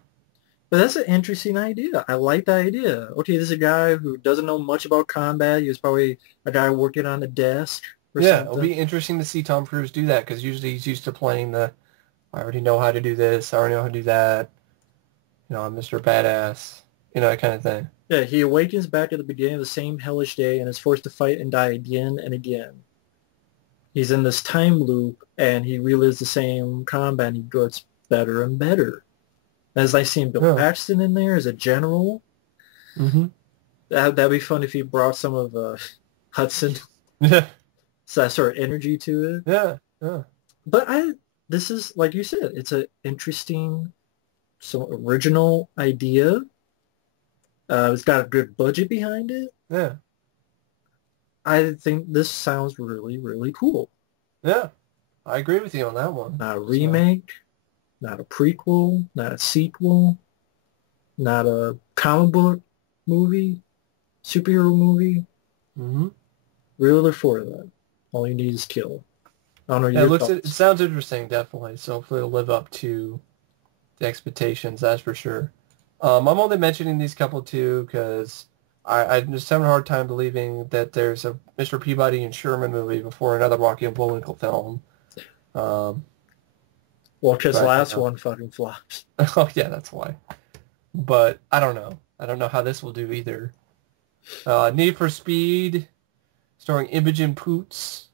But that's an interesting idea. I like the idea. Okay, this is a guy who doesn't know much about combat. He was probably a guy working on a desk or something. It'll be interesting to see Tom Cruise do that because usually he's used to playing I already know how to do this. I already know how to do that. I'm Mr. Badass. That kind of thing. Yeah, he awakens back at the beginning of the same hellish day and is forced to fight and die again and again. He's in this time loop, and he relives the same combat, and he gets better and better. As I seen Bill Paxton in there as a general. Mm-hmm. That'd be fun if he brought some of Hudson. Yeah. So that sort of energy to it. Yeah, yeah. But this is, like you said, it's an interesting, original idea. It's got a good budget behind it. Yeah. I think this sounds really, really cool. Yeah. I agree with you on that one. Not a remake, not a prequel, not a sequel, not a comic book movie, superhero movie. Mm-hmm. Really look forward to that. All you need is kill. I don't know. It sounds interesting, definitely. So hopefully it'll live up to the expectations, that's for sure. I'm only mentioning these couple too because I'm just having a hard time believing that there's a Mr. Peabody and Sherman movie before another Rocky and Bullwinkle film. Well, because the last one fucking flops. Oh, yeah, that's why. But I don't know. I don't know how this will do either. Need for Speed, starring Imogen Poots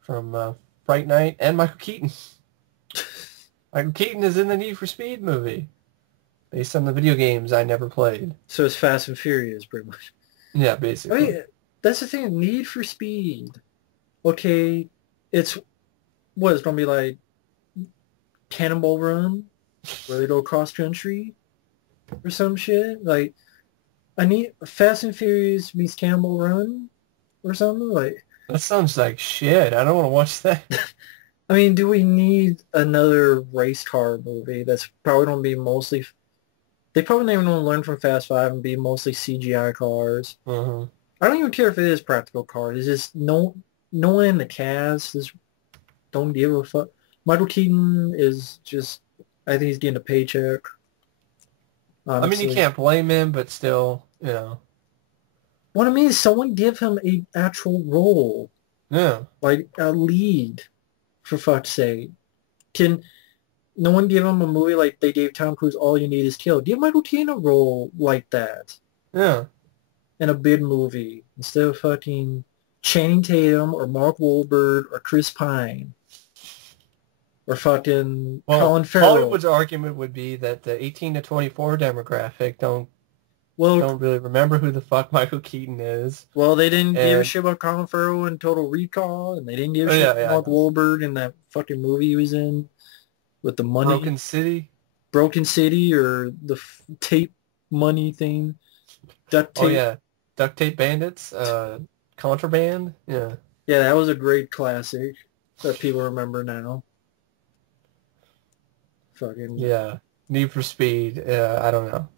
from Fright Night, and Michael Keaton. Michael Keaton is in the Need for Speed movie, based on the video games I never played. So it's Fast and Furious, pretty much. Yeah, basically. I mean, that's the thing. Need for Speed. Okay, it's going to be like Cannonball Run, where they go cross country, or some shit. Like, I need Fast and Furious meets Cannonball Run, or something like. That sounds like shit. I don't want to watch that. I mean, do we need another race car movie that's probably going to be mostly... They probably not even want to learn from Fast 5 and be mostly CGI cars. Uh-huh. I don't even care if it is practical cars. It's just no one in the cast just don't give a fuck. Michael Keaton is just... I think he's getting a paycheck. Honestly. I mean, you can't blame him, but still, What I mean is someone give him an actual role. Yeah. Like a lead, for fuck's sake. Can no one give him a movie like they gave Tom Cruise All You Need Is Kill? Give Michael Keaton a role like that. Yeah. In a big movie. Instead of fucking Channing Tatum or Mark Wahlberg or Chris Pine. Or fucking Colin Farrell. Hollywood's argument would be that the 18 to 24 demographic don't Well, Don't really remember who the fuck Michael Keaton is. they didn't give a And shit about Colin Farrell in Total Recall, and they didn't give a oh shit yeah, about yeah, I Mark know. Wahlberg in that fucking movie he was in with the money, Broken City. Broken City, or the tape money thing, duct Oh tape. yeah, Duct Tape Bandits. Contraband. Yeah. Yeah, that was a great classic that people remember now. Fucking. Yeah. Need for Speed. I don't know.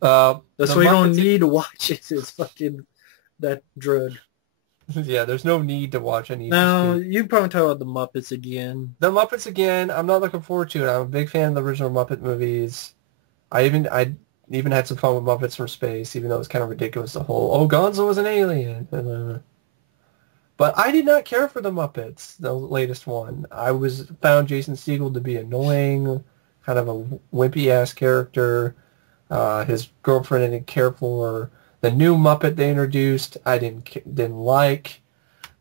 That's The why you don't Muppets. need to watch it. It's fucking that drug. Yeah, there's no need to watch a Need for Now, Speed. you probably talk about the Muppets again. The Muppets again. I'm not looking forward to it. I'm a big fan of the original Muppet movies. I even had some fun with Muppets from Space, even though it was kind of ridiculous. The whole Gonzo was an alien. But I did not care for the Muppets, the latest one. Found Jason Segel to be annoying, kind of a wimpy ass character. His girlfriend I didn't care for. The new Muppet they introduced, I didn't like.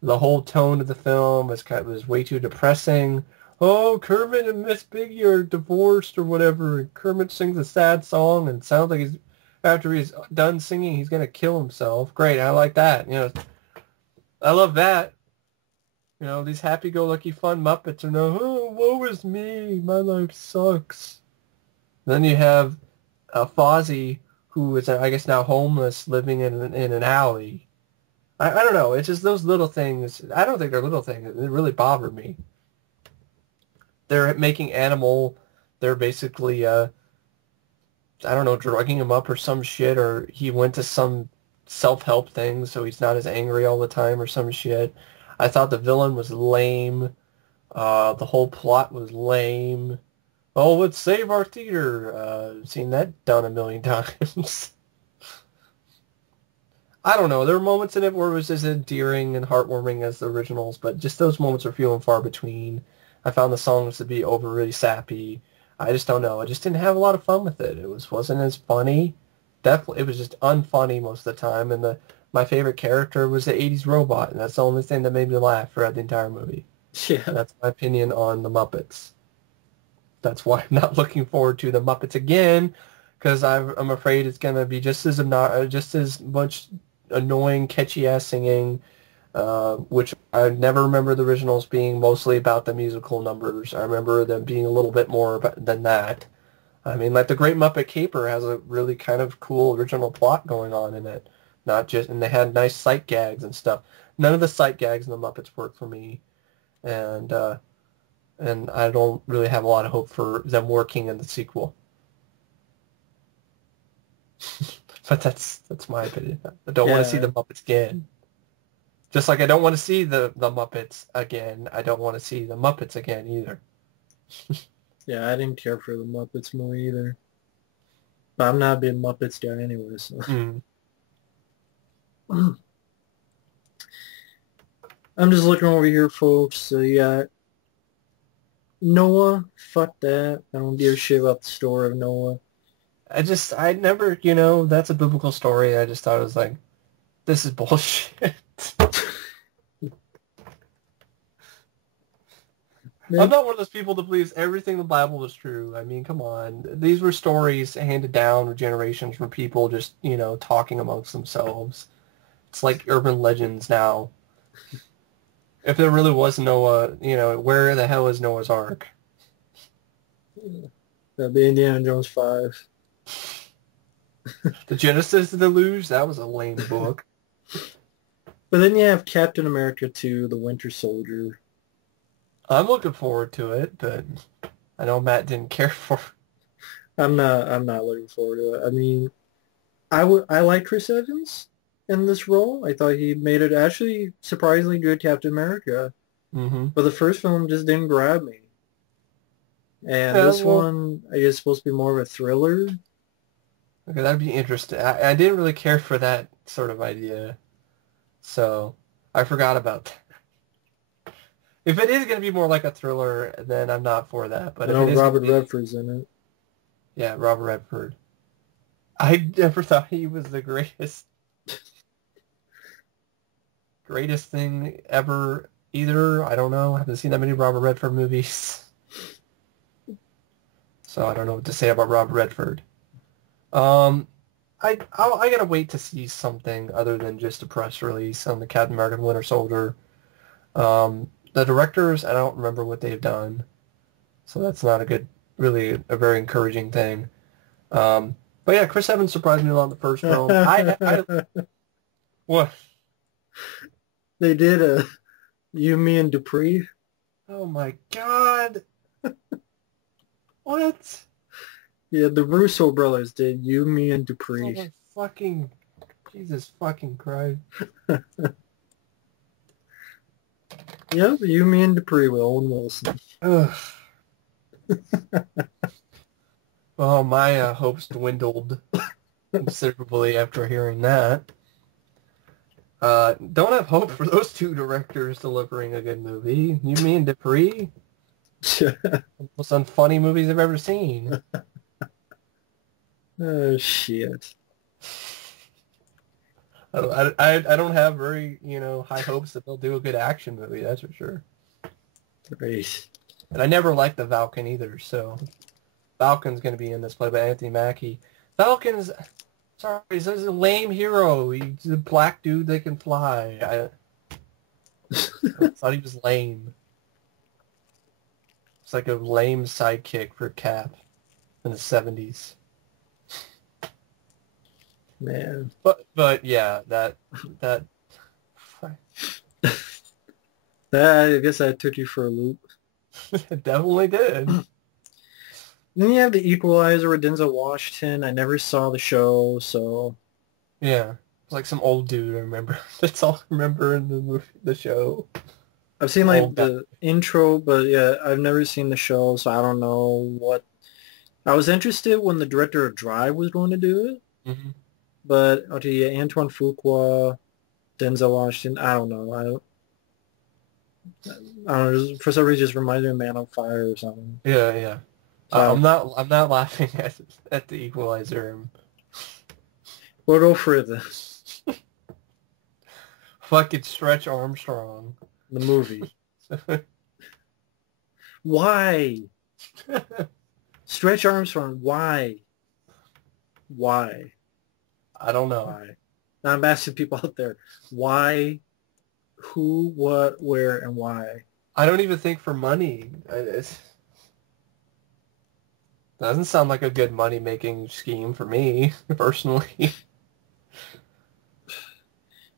The whole tone of the film was way too depressing. Oh, Kermit and Miss Piggy are divorced or whatever, and Kermit sings a sad song, and it sounds like after he's done singing, he's gonna kill himself. Great, I like that. I love that. These happy-go-lucky fun Muppets are no, oh, woe is me, my life sucks. Then you have Fozzie, who is, I guess, now homeless, living in an alley. I don't know. It's just those little things. I don't think they're little things. They really bother me. They're making Animal. They're basically, I don't know, drugging him up or some shit, or he went to some self-help thing, so he's not as angry all the time or some shit. I thought the villain was lame. The whole plot was lame. Oh, let's save our theater. Seen that done a million times. I don't know. There were moments in it where it was as endearing and heartwarming as the originals, but just those moments are few and far between. I found the songs to be overly sappy. I just don't know. I just didn't have a lot of fun with it. Wasn't as funny. Definitely, it was just unfunny most of the time, and my favorite character was the 80s robot, and that's the only thing that made me laugh throughout the entire movie. Yeah. That's my opinion on the Muppets. That's why I'm not looking forward to the Muppets again, because I'm afraid it's going to be just as much annoying, catchy-ass singing, which I never remember the originals being mostly about the musical numbers. I remember them being a little bit more than that. I mean, like The Great Muppet Caper has a really kind of cool original plot going on in it. And they had nice sight gags and stuff. None of the sight gags in the Muppets work for me. And I don't really have a lot of hope for them working in the sequel. But that's my opinion. I don't want to see the Muppets again. Just like I don't want to see the Muppets again, I don't want to see the Muppets again either. Yeah, I didn't care for the Muppets movie either. But I'm not a big Muppets guy anyway, so. I'm just looking over here, folks. So you got Noah. Fuck that. I don't give a shit about the story of Noah. I never, that's a biblical story. I just thought it was like, this is bullshit. I'm not one of those people that believes everything in the Bible was true. I mean, come on. These were stories handed down for generations from people just, talking amongst themselves. It's like urban legends now. If there really was Noah, where the hell is Noah's Ark? That'd be Indiana Jones 5. The Genesis Deluge? That was a lame book. But then you have Captain America 2, The Winter Soldier. I'm looking forward to it, but I know Matt didn't care for it. I'm not looking forward to it. I mean, I like Chris Evans in this role. I thought he made it actually surprisingly good Captain America. Mm-hmm. But the first film just didn't grab me. And this one, I guess, is supposed to be more of a thriller. Okay, that'd be interesting. I didn't really care for that sort of idea, so I forgot about that. If it is going to be more like a thriller, then I'm not for that. But if it is Robert Redford's in it. Yeah, Robert Redford. I never thought he was the greatest thing ever either. I don't know. I haven't seen that many Robert Redford movies. So I don't know what to say about Robert Redford. I gotta wait to see something other than just a press release on the Captain America Winter Soldier. The directors, I don't remember what they've done, so that's not really a very encouraging thing. But yeah, Chris Evans surprised me a lot in the first film. What? They did a You, Me, and Dupree. Oh my God! What? Yeah, the Russo brothers did You, Me, and Oh Dupree. my fucking Jesus fucking Christ! Yep, You, Me, and Dupree with Owen Wilson. Ugh. Well, my hopes dwindled considerably after hearing that. Don't have hope for those two directors delivering a good movie. You mean Dupree? Most unfunny movies I've ever seen. Oh, shit. I don't have very, high hopes that they'll do a good action movie, that's for sure. Great. And I never liked the Falcon either, so Falcon's going to be in this, played by Anthony Mackie. Falcon's, sorry, he's a lame hero. He's a black dude that can fly. I thought he was lame. It's like a lame sidekick for Cap in the 70s. Man. But yeah, that I guess I took you for a loop. it definitely did. Then you have the Equalizer with Denzel Washington. I never saw the show, so... Yeah. It's like some old dude, I remember. That's all I remember in the movie, the show. I've seen like the intro, but yeah, I've never seen the show, so I don't know what... I was interested when the director of Drive was going to do it, but okay, yeah, Antoine Fuqua, Denzel Washington, I don't know. I don't know. For some reason, it just reminds me of Man on Fire or something. Yeah, yeah. I'm not laughing at the Equalizer. We'll go for this. Fucking Stretch Armstrong. The movie. Why? Stretch Armstrong, why? Why? I don't know. Why? Now I'm asking people out there, why, who, what, where, and why? I don't even think for money. It doesn't sound like a good money-making scheme for me, personally.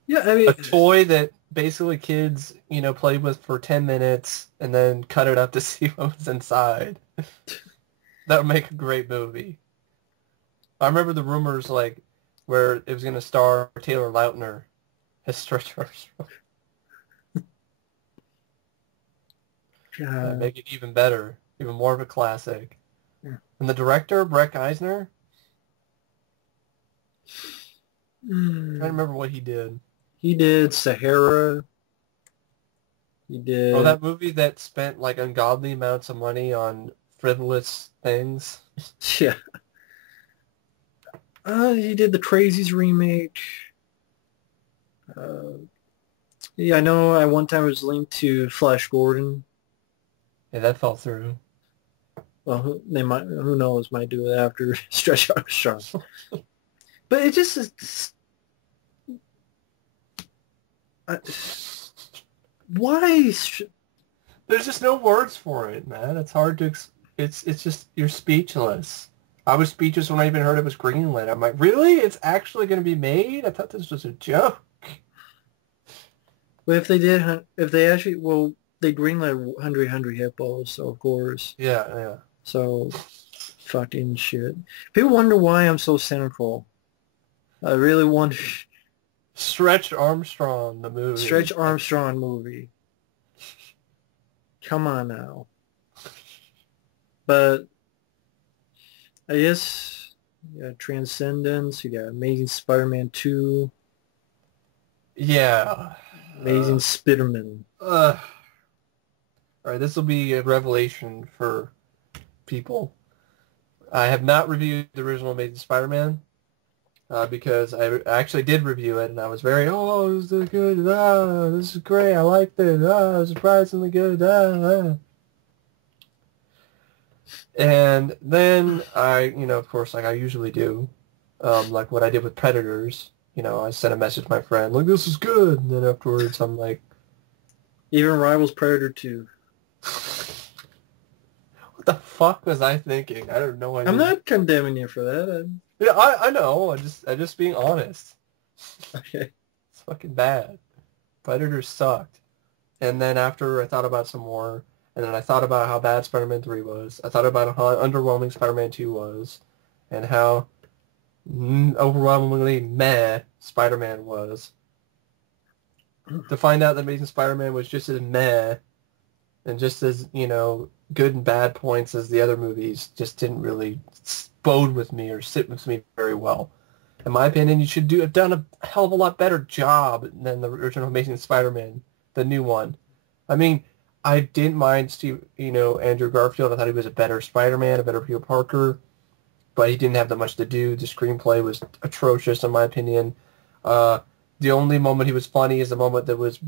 Yeah, I mean... A toy that basically kids, played with for 10 minutes and then cut it up to see what was inside. That would make a great movie. I remember the rumors, where it was going to star Taylor Lautner as Stretch Armstrong. That'd make it even better, even more of a classic. Yeah. And the director, Brett Eisner? I'm trying to remember what he did. He did Sahara. He did... Oh, that movie that spent, ungodly amounts of money on frivolous things? Yeah. He did the Crazies remake. Yeah, I know at one time it was linked to Flash Gordon. Yeah, that fell through. Well, who knows, might do it after Stretch Armstrong. But it just is... why? There's just no words for it, man. It's hard to... It's just... You're speechless. I was speechless when I even heard it was greenlit. I'm like, really? It's actually going to be made? I thought this was a joke. But if they actually... Well, they greenlit Hungry Hippos, so of course. Yeah, yeah. So, fucking shit. People wonder why I'm so cynical. I really wonder... Stretch Armstrong, the movie. Stretch Armstrong movie. Come on now. But I guess you got Transcendence, you got Amazing Spider-Man 2. Yeah. Amazing Spider-Man. All right, this will be a revelation for people. I have not reviewed the original Amazing Spider-Man. Because I actually did review it, and I was very, this is good, this is great, I liked it, surprisingly good, And then I, of course, like I usually do, like what I did with Predators. You know, I sent a message to my friend, like, this is good. And then afterwards, I'm like... Even rivals Predator 2. What the fuck was I thinking? I don't know. I'm not condemning you for that. Yeah, I know. I'm just being honest. Okay. It's fucking bad. Predators sucked. And then after I thought about some more, and then I thought about how bad Spider-Man 3 was. I thought about how underwhelming Spider-Man 2 was, and how overwhelmingly meh Spider-Man was. To find out that Amazing Spider-Man was just as meh, and just as, you know, good and bad points as the other movies, just didn't really bode with me or sit with me very well. In my opinion, you should have done a hell of a lot better job than the original Amazing Spider-Man, the new one. I mean, I didn't mind Andrew Garfield. I thought he was a better Spider-Man, a better Peter Parker, but he didn't have that much to do. The screenplay was atrocious, in my opinion. The only moment he was funny is the moment that was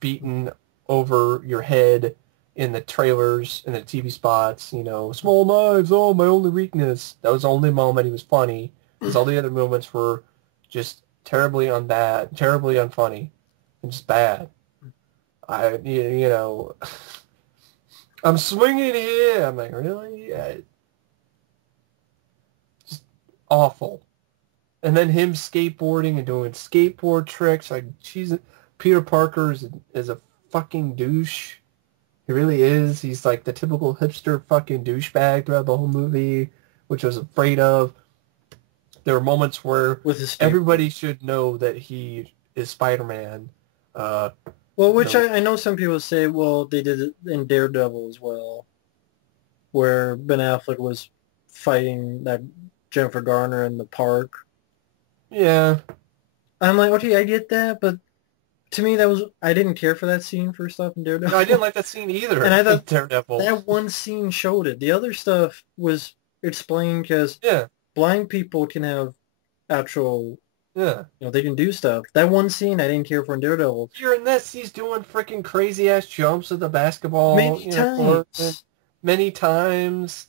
beaten over your head in the trailers, in the TV spots, you know, small knives, oh, my only weakness. That was the only moment he was funny, because all the other moments were just terribly unfunny, and just bad. You know, I'm swinging here. I'm like, really? Yeah. Just awful. And then him skateboarding and doing skateboard tricks. Like, Jesus, Peter Parker is a fucking douche. He really is. He's like the typical hipster fucking douchebag throughout the whole movie, which I was afraid of. There were moments where everybody should know that he is Spider-Man. Well, which I know some people say, well, they did it in Daredevil as well, where Ben Affleck was fighting that Jennifer Garner in the park. Yeah. I'm like, okay, I get that, but to me, I didn't care for that scene, first off, in Daredevil. No, I didn't like that scene either. And I thought Daredevil. That one scene showed it. The other stuff was explained because blind people can have actual... Yeah. You know, they can do stuff. That one scene I didn't care for in Daredevil. Here in this, he's doing freaking crazy-ass jumps with the basketball. Many times.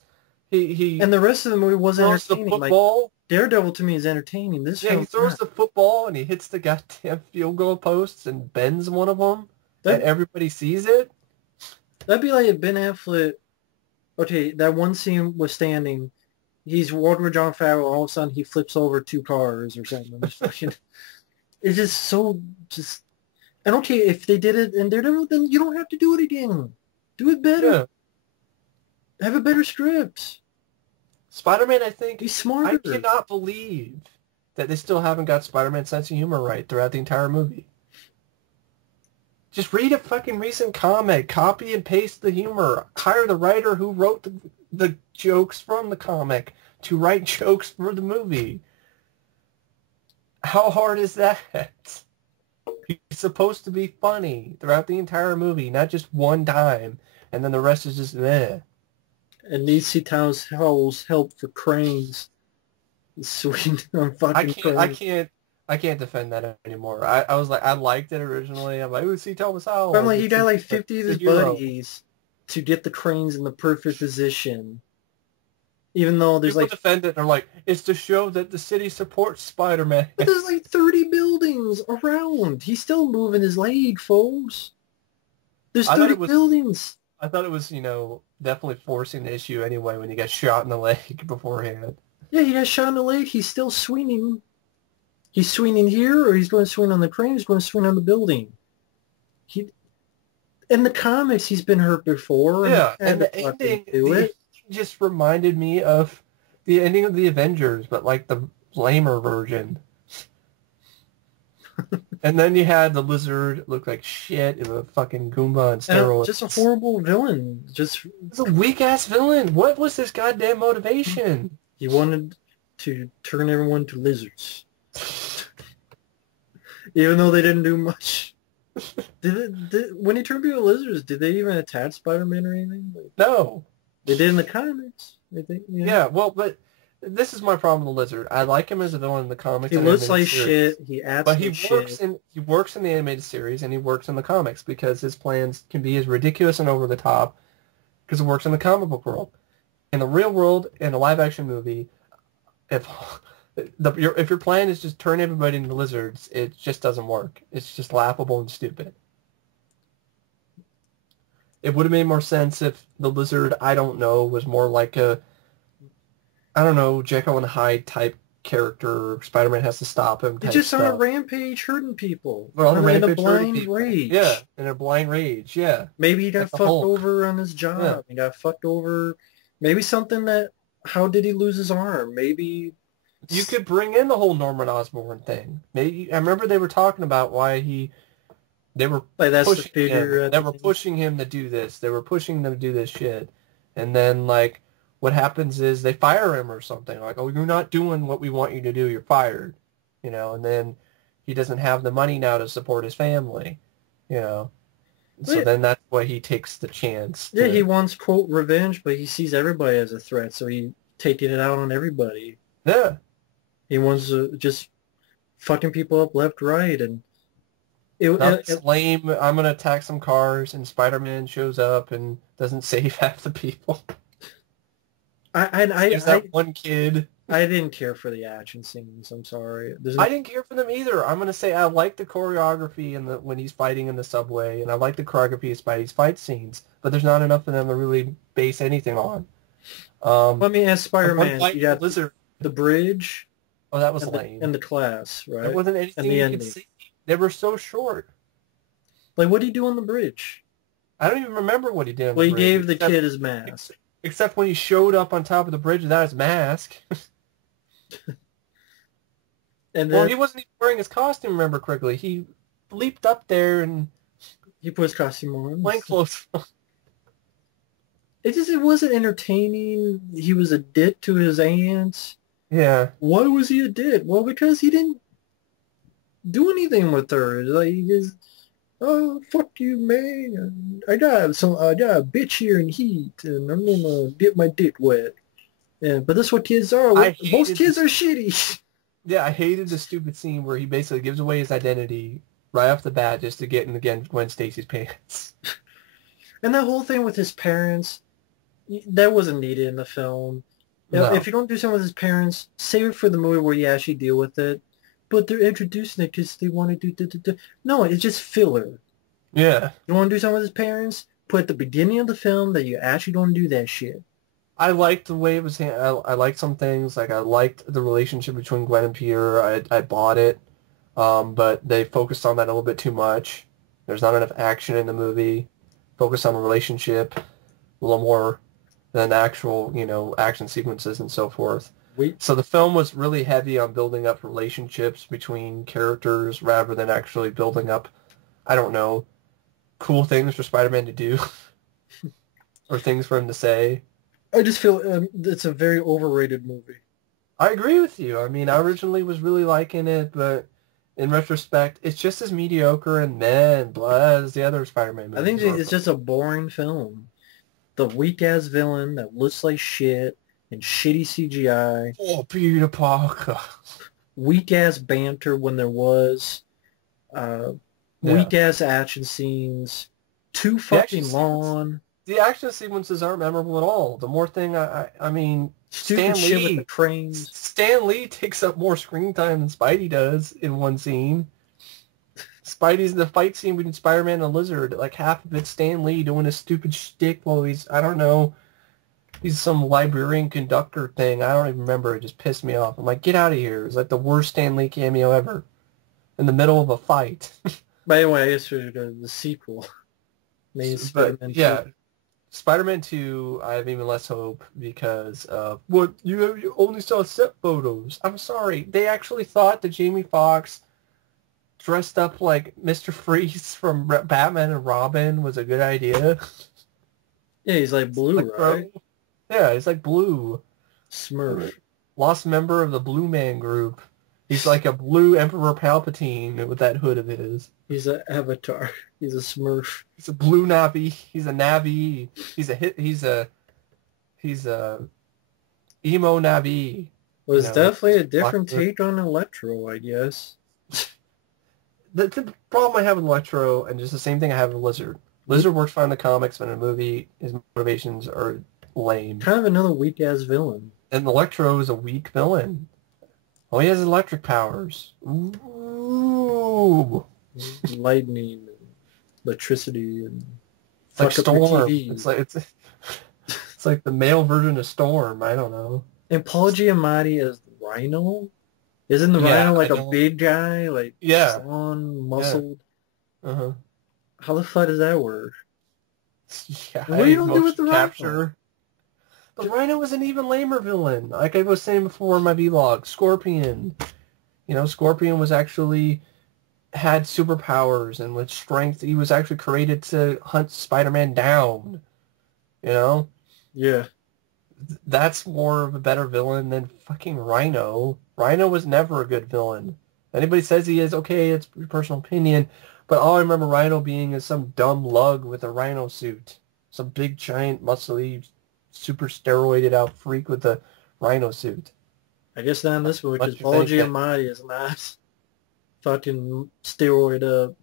He and the rest of the movie wasn't entertaining. The football. Like, Daredevil to me is entertaining. He throws the football and he hits the goddamn field goal posts and bends one of them, and everybody sees it. That'd be like if Ben Affleck... Okay, that one scene was standing... He's walking with John Favreau, all of a sudden he flips over 2 cars or something. It's just so... And okay, if they did it in Daredevil, then you don't have to do it again. Do it better. Yeah. Have a better script. Spider-Man, I think... He's smarter. I cannot believe that they still haven't got Spider-Man's sense of humor right throughout the entire movie. Just read a fucking recent comic. Copy and paste the humor. Hire the writer who wrote the jokes from the comic to write jokes for the movie. How hard is that? He's supposed to be funny throughout the entire movie, not just one time, and then the rest is just meh. And needs to Towns help for cranes. Swinging on fucking cranes. I can't defend that anymore. I was like, I liked it originally. I'm like, ooh, see Thomas Howell. But I'm like, he got like 50 of his buddies to get the cranes in the perfect position. Even though there's people defend it and are like, it's to show that the city supports Spider-Man. But there's like 30 buildings around. He's still moving his leg, folks. There's 30 buildings. I thought it was, definitely forcing the issue anyway when he got shot in the leg beforehand. Yeah, he got shot in the leg. He's still swinging. He's swinging here, or he's going to swing on the crane. He's going to swing on the building. In the comics, he's been hurt before. Yeah, and the ending just reminded me of the ending of the Avengers, but like the lamer version. And then you had the lizard look like shit. It was a fucking Goomba and steroids. Just a horrible villain. It's a weak-ass villain. What was his goddamn motivation? He wanted to turn everyone to lizards. Even though they didn't do much. When he turned people to lizards, did they even attach Spider-Man or anything? No. They did in the comics, I think. Yeah, well, but this is my problem with the lizard. I like him as a villain in the comics. He looks like shit. He acts like shit. But he works in the animated series and he works in the comics because his plans can be as ridiculous and over the top because it works in the comic book world. In the real world, in a live-action movie, if If your plan is just turn everybody into lizards, it just doesn't work. It's just laughable and stupid. It would have made more sense if the lizard, I don't know, was more like a, I don't know, Jekyll and Hyde type character. Spider-Man has to stop him. He's just on a rampage hurting people. Well, on a rampage in a blind rage. Yeah, in a blind rage, yeah. Maybe he got fucked over on his job. Yeah. He got fucked over. Maybe something that, how did he lose his arm? Maybe... You could bring in the whole Norman Osborn thing. Maybe I remember they were talking about why they were pushing him to do this. They were pushing them to do this shit. And then, like, what happens is they fire him or something. Like, oh, you're not doing what we want you to do. You're fired. You know, and then he doesn't have the money now to support his family. You know. So then that's why he takes the chance. Yeah, he wants, quote, revenge, but he sees everybody as a threat, so he's taking it out on everybody. Yeah. He wants to just fucking people up left, right, and... It's lame. I'm going to attack some cars, and Spider-Man shows up and doesn't save half the people. That one kid. I didn't care for the action scenes. I'm sorry. I didn't care for them either. I'm going to say I like the choreography and when he's fighting in the subway, and I like the choreography of Spidey's fight scenes, but there's not enough of them to really base anything on. Let me ask Spider-Man. You got the bridge. Oh, that was lame. And the class, right? There wasn't anything you could see. They were so short. Like, what did he do on the bridge? I don't even remember what he did on the bridge. Well, he gave the kid his mask. Except when he showed up on top of the bridge without his mask. And then, well, he wasn't even wearing his costume, remember correctly. He leaped up there and... He put his costume on. Plain clothes on. It wasn't entertaining. He was a dick to his aunts. Yeah. Why was he a dick? Well, because he didn't do anything with her. Like, he just, oh, fuck you, man. I got a bitch here in heat, and I'm gonna get my dick wet. Yeah, but that's what kids are. Most kids are shitty. Yeah, I hated the stupid scene where he basically gives away his identity right off the bat just to get in again Gwen Stacy's pants. And that whole thing with his parents, that wasn't needed in the film. No. If you don't do something with his parents, save it for the movie where you actually deal with it. But they're introducing it because they want to do... No, it's just filler. Yeah. You want to do something with his parents? Put at the beginning of the film that you actually don't do that shit. I liked the way it was... I liked some things. Like, I liked the relationship between Gwen and Peter. I bought it. But they focused on that a little bit too much. There's not enough action in the movie. Focus on the relationship a little more than actual, action sequences and so forth. So the film was really heavy on building up relationships between characters rather than actually building up, I don't know, cool things for Spider-Man to do or things for him to say. I just feel it's a very overrated movie. I agree with you. I mean, I originally was really liking it, but in retrospect, it's just as mediocre and blah as the other Spider-Man movies. I think it's just a boring film. The weak-ass villain that looks like shit and shitty CGI. Oh, Peter Parker. Weak-ass banter when there was. Weak-ass action scenes. Too fucking long. The action sequences aren't memorable at all. The more thing, I mean... Stupid shit with the cranes. Stan Lee takes up more screen time than Spidey does in one scene. Spidey's in the fight scene between Spider-Man and the Lizard. Like, half of it's Stan Lee doing a stupid shtick while he's, I don't know, he's some librarian conductor thing. I don't even remember. It just pissed me off. I'm like, get out of here. It's like the worst Stan Lee cameo ever. In the middle of a fight. By the way, I guess we're going to the sequel. Spider-Man 2. Spider-Man 2, I have even less hope because, you only saw set photos. I'm sorry. They actually thought that Jamie Foxx dressed up like Mr. Freeze from Batman and Robin was a good idea. Yeah, he's like Blue, right? Yeah, he's like Blue. Smurf. Lost member of the Blue Man group. He's like a blue Emperor Palpatine with that hood of his. He's an avatar. He's a Smurf. He's a blue Navi. He's a Navi. He's a emo Navi. Well, it's definitely a different take on Electro, I guess. The problem I have with Electro, and just the same thing I have with Lizard. Lizard works fine in the comics, but in a movie, his motivations are lame. Kind of another weak-ass villain. And Electro is a weak villain. Oh, he has electric powers. Ooh. Lightning, and electricity, and It's like fuck up your Storm. TV. It's like the male version of Storm. I don't know. And Paul Giamatti as Rhino? Isn't the Yeah, Rhino I like a don't. big guy, like Yeah, strong, yeah. muscled? Uh-huh. How the fuck does that work? Yeah, And what are you I gonna do with motion the Rhino? capture. The Rhino was an even lamer villain. Like I was saying before in my vlog, Scorpion. Scorpion was actually had superpowers and with strength. He was actually created to hunt Spider-Man down. You know? Yeah. That's more of a better villain than fucking Rhino. Rhino was never a good villain. Anybody says he is, okay, it's your personal opinion. But all I remember Rhino being is some dumb lug with a Rhino suit. Some big, giant, muscly, super steroided out freak with a Rhino suit. I guess not in this one, because What you Paul think that Giamatti is not fucking steroid up.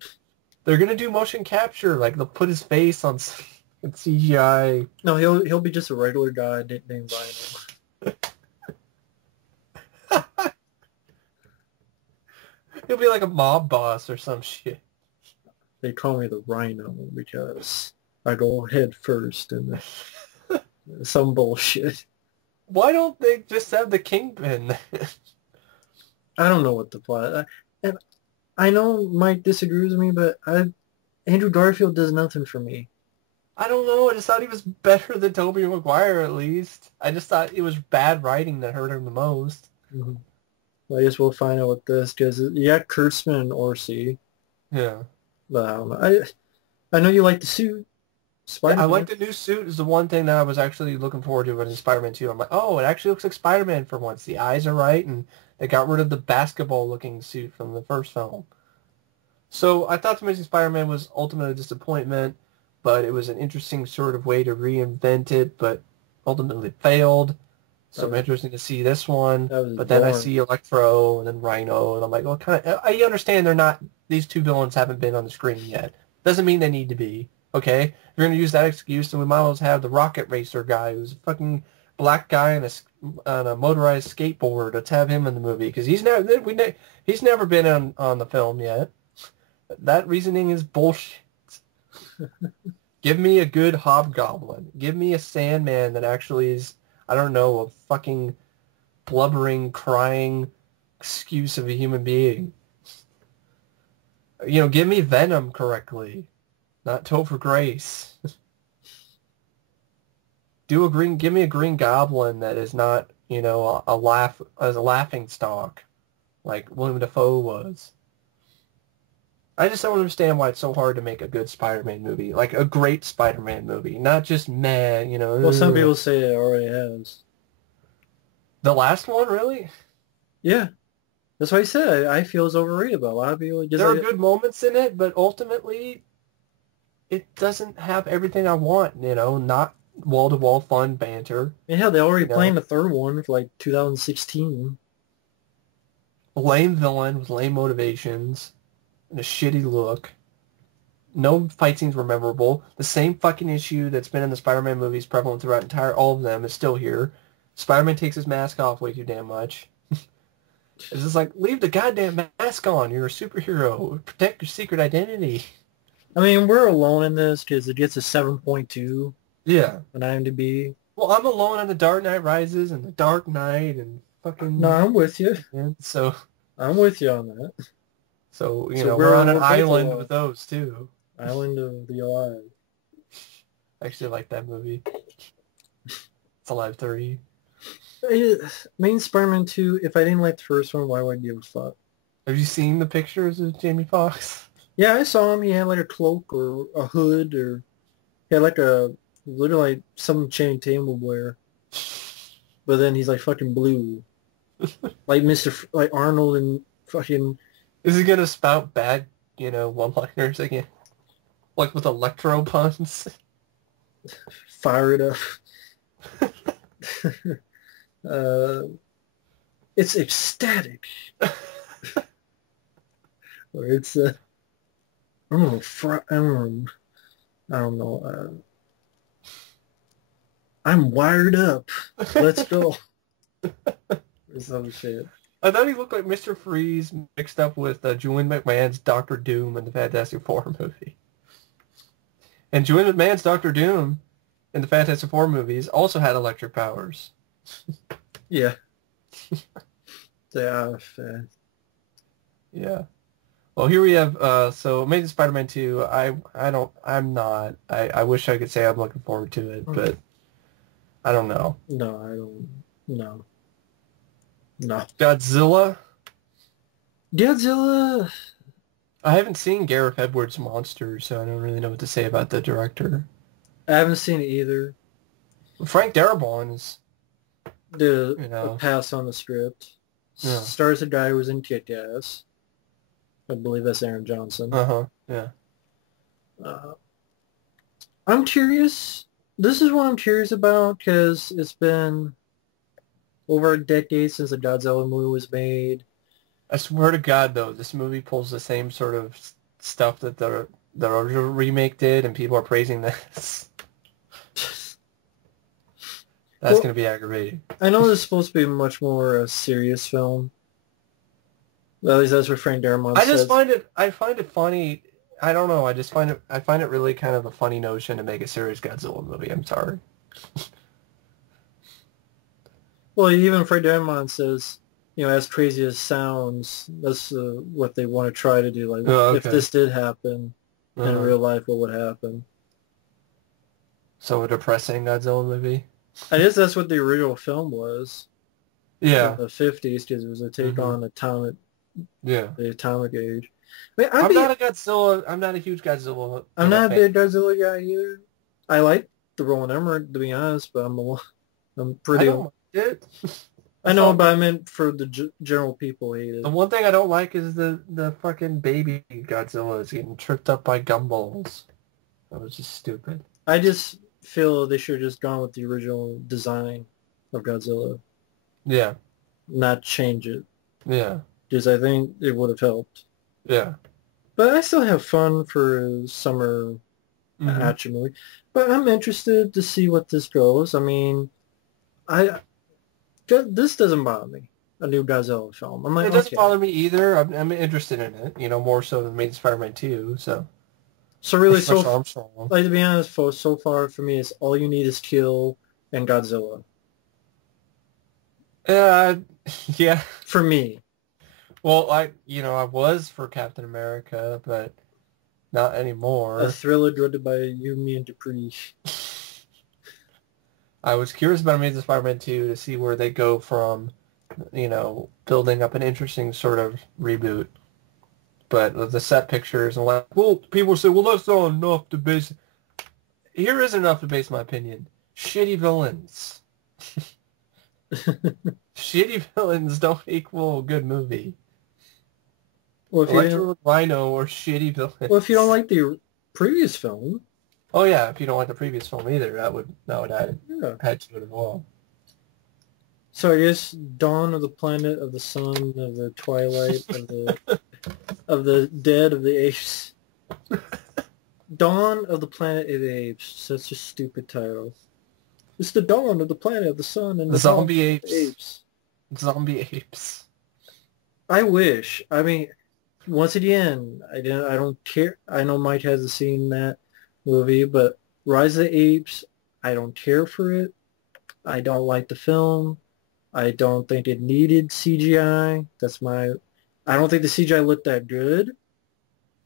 they're gonna do motion capture? Like they'll put his face on CGI. No, he'll be just a regular guy named Rhino. He'll be like a mob boss or some shit. They call me the Rhino because I go head first and some bullshit. Why don't they just have the Kingpin? I don't know what the plot. And I know Mike disagrees with me, but Andrew Garfield does nothing for me. I don't know. I just thought he was better than Tobey Maguire, at least. I just thought it was bad writing that hurt him the most. Mm-hmm. Well, I guess we'll find out with this, because you got Kurtzman and Orsi, Yeah. but I don't know. I know you like the suit, Yeah, I Spider-Man. like the new suit is the one thing that I was actually looking forward to in Spider-Man 2. I'm like, oh, it actually looks like Spider-Man for once. The eyes are right, and they got rid of the basketball-looking suit from the first film. So I thought The Amazing Spider-Man was ultimately a disappointment, but it was an interesting sort of way to reinvent it, but ultimately failed. So I'm interested to see this one. That was But then I boring. see Electro and then Rhino, and I'm like, well, I understand they're not, these two villains haven't been on the screen yet. Doesn't mean they need to be. Okay? If you're going to use that excuse, then we might as well have the Rocket Racer guy who's a fucking black guy on a motorized skateboard. Let's have him in the movie because he's never been on the film yet. That reasoning is bullshit. Give me a good Hobgoblin. Give me a Sandman that actually is, I don't know, a fucking blubbering, crying excuse of a human being. Give me Venom correctly, not Topher Grace. Give me a Green Goblin that is not, a laughing stock, like Willem Dafoe was. I just don't understand why it's so hard to make a good Spider-Man movie, like a great Spider-Man movie, not just meh, Well, some people say it already has. The last one, really? Yeah, that's what I said. I feel it's overrated, but a lot of people just There are like, good moments in it, but ultimately, it doesn't have everything I want, not wall-to-wall fun banter. and hell, they already you know. planned the third one for like 2016. Lame villain with lame motivations and a shitty look. No fight scenes were memorable. The same fucking issue that's been in the Spider-Man movies prevalent throughout all of them is still here. Spider-Man takes his mask off way too damn much. It's just like, leave the goddamn mask on. You're a superhero. Protect your secret identity. I mean, we're alone in this because it gets a 7.2 Yeah. on IMDb. Well, I'm alone on The Dark Knight Rises and The Dark Knight and fucking... No, I'm with you. And so... I'm with you on that. So, So we're on an both island alone. with those, too. Island of the Alive. I actually like that movie. It's Alive 3. Main Spider-Man 2, if I didn't like the first one, why would I give a fuck? Have you seen the pictures of Jamie Foxx? Yeah, I saw him. He had like a cloak or a hood, or he had like literally like some Channing Tatum would wear. But then he's like fucking blue. Like like Arnold and fucking... Is he gonna spout bad, one-liners again? Like with electro puns? Fire it up. It's ecstatic. Or it's I don't know. I'm wired up. Let's go. Or some shit. I thought he looked like Mr. Freeze mixed up with Julian McMahon's Doctor Doom in the Fantastic Four movie. And Julian McMahon's Doctor Doom in the Fantastic Four movies also had electric powers. Yeah. They are fan. Yeah. Well, here we have, so Amazing Spider-Man 2, I wish I could say I'm looking forward to it, but I don't know. No, I don't, no. No. Godzilla? Godzilla! I haven't seen Gareth Edwards' Monsters, so I don't really know what to say about the director. I haven't seen it either. Frank Darabont is, Did you know, a pass on the script. Yeah. Stars a guy who was in Kick-Ass. I believe that's Aaron Johnson. Yeah. I'm curious. This is what I'm curious about because it's been over a decade since the Godzilla movie was made. I swear to God, though, this movie pulls the same sort of stuff that the original remake did, and people are praising this. That's going to be aggravating. I know this is supposed to be much more a serious film. At least that's what Frank Darabont says. I find it funny. I don't know. I find it really kind of a funny notion to make a serious Godzilla movie. I'm sorry. Well, even Frank Darabont says, you know, as crazy as it sounds, that's what they want to try to do. Like, if this did happen in real life, what would happen? So a depressing Godzilla movie? I guess that's what the original film was. Yeah. In the 50s, because it was a take on the atomic age. I mean, I'm not a huge Godzilla. I'm not a big Godzilla guy either. I like the Roland Emmerich, to be honest, but I'm pretty... I know, but I meant for the general people hate it. The one thing I don't like is the fucking baby Godzilla is getting tripped up by gumballs. That was just stupid. I just feel they should have just gone with the original design of Godzilla. Yeah. Not change it. Yeah. Because I think it would have helped. Yeah. But I still have fun for a summer action movie. But I'm interested to see what this goes. I mean, this doesn't bother me, a new Godzilla film. I'm like, it doesn't bother me either. I'm interested in it, you know, more so than Amazing Spider-Man 2, so... So really, like, to be honest, so far for me, it's all you need is Kill and Godzilla. Yeah. For me. Well, I was for Captain America, but not anymore. A thriller directed by Yumi and Dupree. I was curious about Amazing Spider-Man 2 to see where they go from, you know, building up an interesting sort of reboot. But the set pictures and people say, well, that's not enough to base... Here is enough to base my opinion. Shitty villains. Shitty villains don't equal a good movie. Well, Electro Rhino or shitty villains. Well, if you don't like the previous film... Oh, yeah, if you don't like the previous film either, that would add to it as well. So I guess Dawn of the Planet of the Sun, of the Twilight, of the Dead of the Apes. Dawn of the Planet of the Apes. Such a stupid title. It's the dawn of the planet of the sun and the zombie apes. Zombie apes. I wish. I mean, once again, I don't care. I know Mike hasn't seen that movie, but Rise of the Apes, I don't care for it. I don't like the film. I don't think it needed CGI. I don't think the CGI looked that good.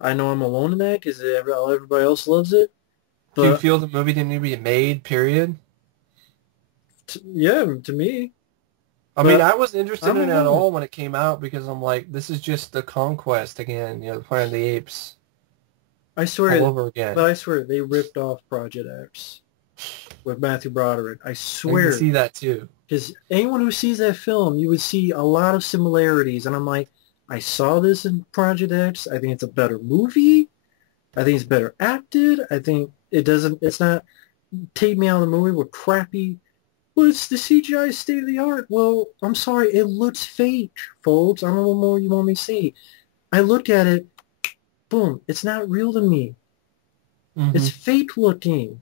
I know I'm alone in that because everybody else loves it. But, do you feel the movie didn't need to be made, period? Yeah, to me. I mean, I wasn't interested in it at all when it came out because I'm like, this is just the conquest again, you know, the Planet of the Apes. I swear, all over again. But I swear, they ripped off Project X with Matthew Broderick. I swear. I can see that too. Because anyone who sees that film, you would see a lot of similarities. And I'm like, I saw this in Project X. I think it's a better movie. I think it's better acted. I think it's not take me out of the movie with crappy, well, it's the CGI state of the art. Well, I'm sorry, it looks fake, folks. I don't know what more you want me to see. I looked at it, boom, it's not real to me. It's fake looking.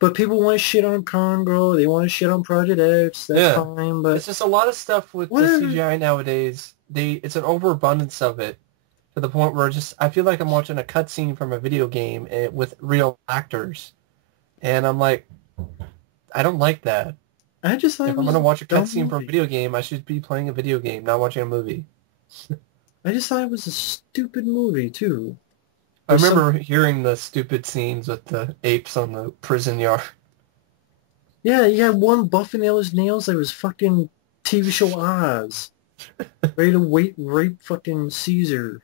But people want to shit on Congo. They want to shit on Project X. That's Yeah. fine, but It's just a lot of stuff with the whatever. CGI nowadays. It's an overabundance of it to the point where I feel like I'm watching a cutscene from a video game with real actors, and I'm like, I don't like that. I just thought it If I'm was gonna a watch a dumb cutscene from a movie. video game, I should be playing a video game, not watching a movie. I just thought it was a stupid movie too. I There's some, remember hearing the stupid scenes with the apes on the prison yard. yeah, you had one buffing out his nails like it was fucking TV show Oz, ready to rape fucking Caesar,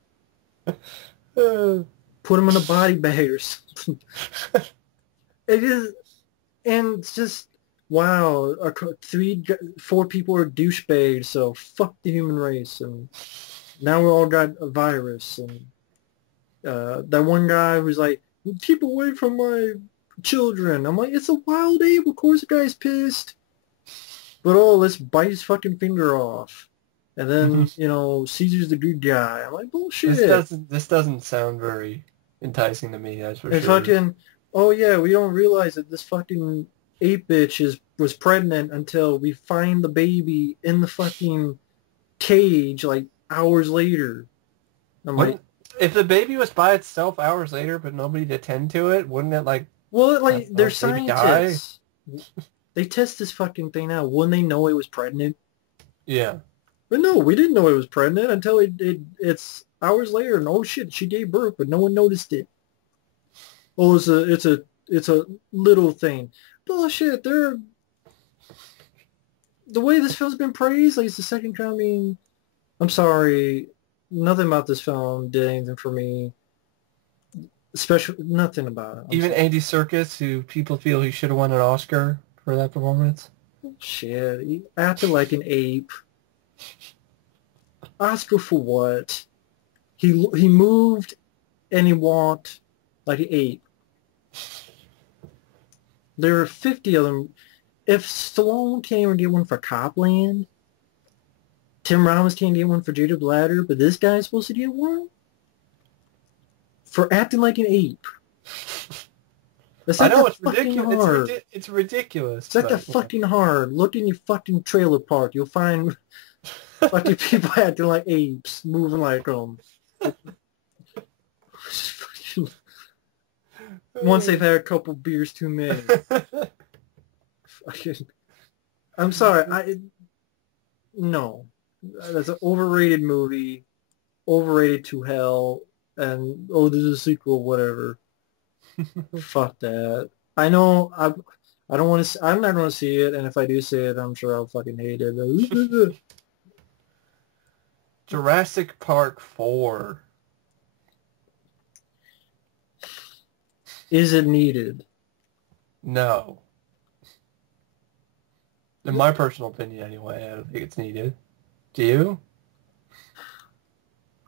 put him in a body bag or something. It is, and it's just wow. Four people are douchebags, so fuck the human race, and now we all got a virus, and that one guy who's like, keep away from my children. I'm like, it's a wild ape. Of course the guy's pissed. But oh, let's bite his fucking finger off. And then, Caesar's the good guy. I'm like, bullshit. This doesn't sound very enticing to me, that's for And sure. fucking, oh yeah, we don't realize that this fucking ape bitch was pregnant until we find the baby in the fucking cage like hours later. I'm like, If the baby was by itself hours later, but nobody to tend to it, wouldn't it well, like, they're maybe die? scientists. They test this fucking thing out. Wouldn't they know it was pregnant? Yeah. But no, we didn't know it was pregnant until it's hours later, and oh shit, she gave birth, but no one noticed it. Oh, it's a little thing. Bullshit. The way this film's been praised, like it's the second coming. I'm sorry, nothing about this film did anything for me. Nothing about it. Even Andy Serkis, who people feel he should have won an Oscar for that performance. Shit, he acted like an ape. Oscar for what? He moved and he walked like an ape. There are 50 of them. If Stallone can't even get one for Copland, Tim Robbins can't get one for Jada Bladder, but this guy's supposed to get one? For acting like an ape. That's I not know, that it's fucking ridiculous. hard. It's ridiculous. It's not that fucking hard. Look in your fucking trailer park. You'll find fucking people acting like apes, moving like them. Once they've had a couple beers too many. I'm sorry. No. That's an overrated movie. Overrated to hell. And, oh, there's a sequel, whatever. Fuck that. I know I don't want to. I'm not going to see it, and if I do see it, I'm sure I'll fucking hate it. Jurassic Park 4. Is it needed? No. In my personal opinion, anyway, I don't think it's needed. Do you?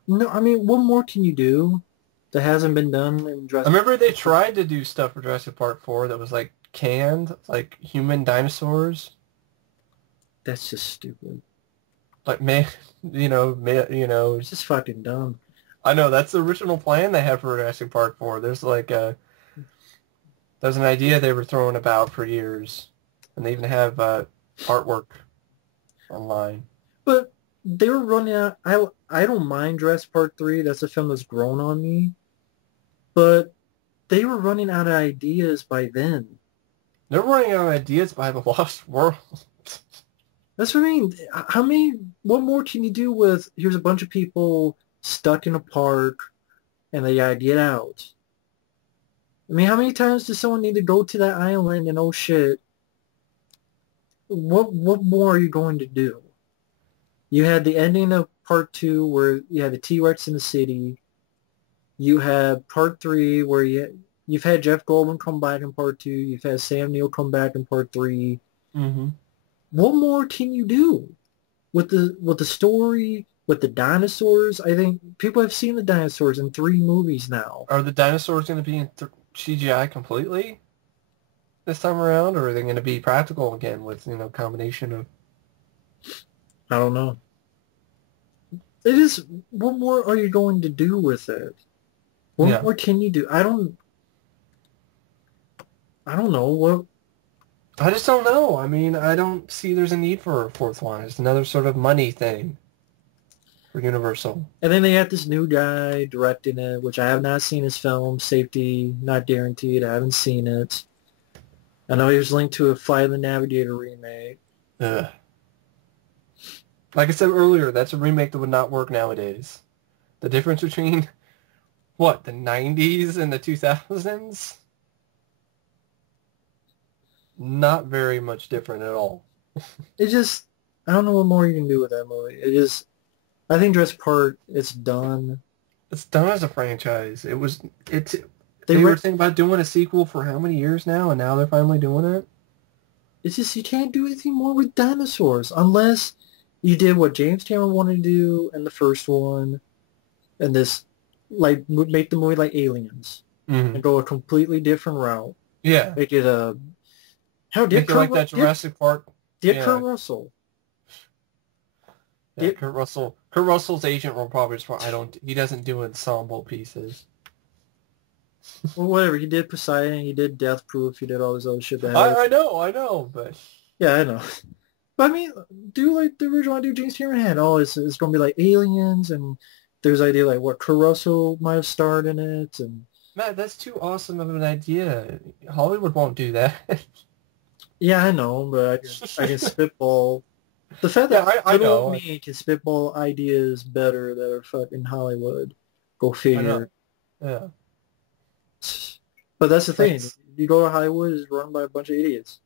No, I mean, what more can you do that hasn't been done in I Jurassic? remember they tried to do stuff for Jurassic Park 4 that was like canned, like human dinosaurs. That's just stupid. Like It's just fucking dumb. I know that's the original plan they had for Jurassic Park 4. There's an idea they were throwing about for years, and they even have artwork online. But they were running out. I don't mind Jurassic Park 3. That's a film that's grown on me. But they were running out of ideas by then. They're running out of ideas by the Lost World. That's what I mean. What more can you do with, here's a bunch of people stuck in a park and they gotta get out? I mean, how many times does someone need to go to that island and oh shit? What more are you going to do? You had the ending of part 2 where you had the T-Rex in the city. You had part 3 where you've had Jeff Goldblum come back in part 2. You've had Sam Neill come back in part 3. Mm-hmm. What more can you do with the story, with the dinosaurs? I think people have seen the dinosaurs in 3 movies now. Are the dinosaurs going to be in CGI completely this time around, or are they going to be practical again with combination of? I don't know. It is. What more are you going to do with it? What more can you do? I don't. I don't know what. I just don't know. I mean, I don't see there's a need for a fourth one. It's another sort of money thing for Universal. And then they had this new guy directing it, which I have not seen his film. Safety not guaranteed. I haven't seen it. I know he was linked to a Flight of the Navigator remake. Ugh. Like I said earlier, that's a remake that would not work nowadays. The difference between, what, the 90s and the 2000s? Not very much different at all. It just, I don't know what more you can do with that movie. It just, I think Jurassic Park, it's done. It's done as a franchise. They were thinking about doing a sequel for how many years now, and now they're finally doing it? It's just, you can't do anything more with dinosaurs unless you did what James Cameron wanted to do in the first one, and this, like, make the movie like Aliens, and go a completely different route. Yeah. Make it a... Make it like that Jurassic Park. Kurt Russell. Yeah, Kurt Russell. Kurt Russell's agent will probably just, he doesn't do ensemble pieces. Well, whatever. He did Poseidon, he did Death Proof, he did all this other shit. I know, but... Yeah, I know. But I mean, do like the original idea James Cameron had. Oh, it's going to be like Aliens, and there's idea like what Kurt Russell might have starred in it. And Matt, that's too awesome of an idea. Hollywood won't do that. Yeah, I know, but I can spitball. The fact that I know me can spitball ideas better that are fucking Hollywood. Go figure. Yeah. But that's the thing. You go to Hollywood, it's run by a bunch of idiots.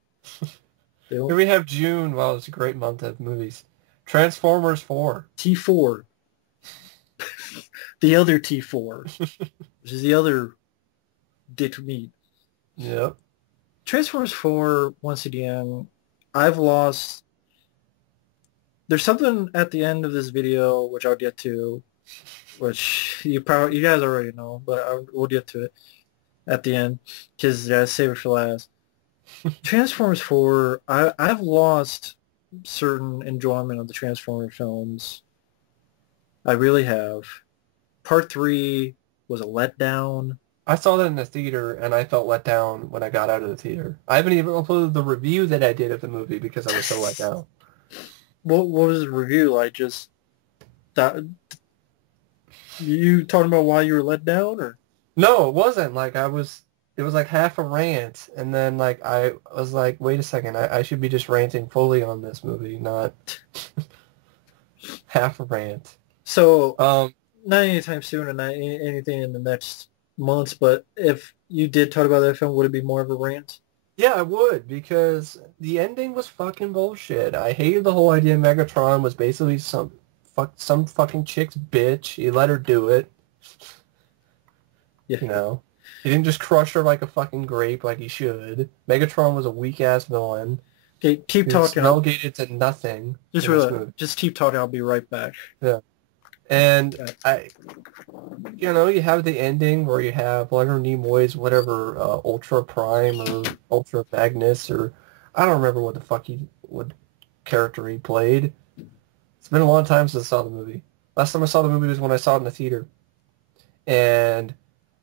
Here we have June. Wow, it's a great month of movies. Transformers 4. T4. The other T4. Which is the other dick meat. Yep. Transformers 4, once again, I've lost... There's something at the end of this video, which I'll get to, which you guys already know, but we'll get to it at the end, because I save it for last. Transformers 4, I've lost certain enjoyment of the Transformers films. I really have. Part 3 was a letdown. I saw that in the theater, and I felt let down when I got out of the theater. I haven't even uploaded the review that I did of the movie because I was so let down. What was the review like? Just that you talking about why you were let down, or? No, it wasn't. It was like half a rant, and then I was like, wait a second, I should be just ranting fully on this movie, not half a rant. So, not anytime soon, and not anything in the next months, but if you did talk about that film, would it be more of a rant? Yeah, I would, because the ending was fucking bullshit. I hated the whole idea Megatron was basically some fucking chick's bitch. He let her do it. Yeah. You know? He didn't just crush her like a fucking grape like he should. Megatron was a weak-ass villain. Okay, keep talking. Relegated to nothing. Just keep talking. I'll be right back. Yeah. And you have the ending where you have Leonard Nimoy's whatever, Ultra Prime or Ultra Magnus, or I don't remember what the fuck what character he played. It's been a long time since I saw the movie. Last time I saw the movie was when I saw it in the theater. And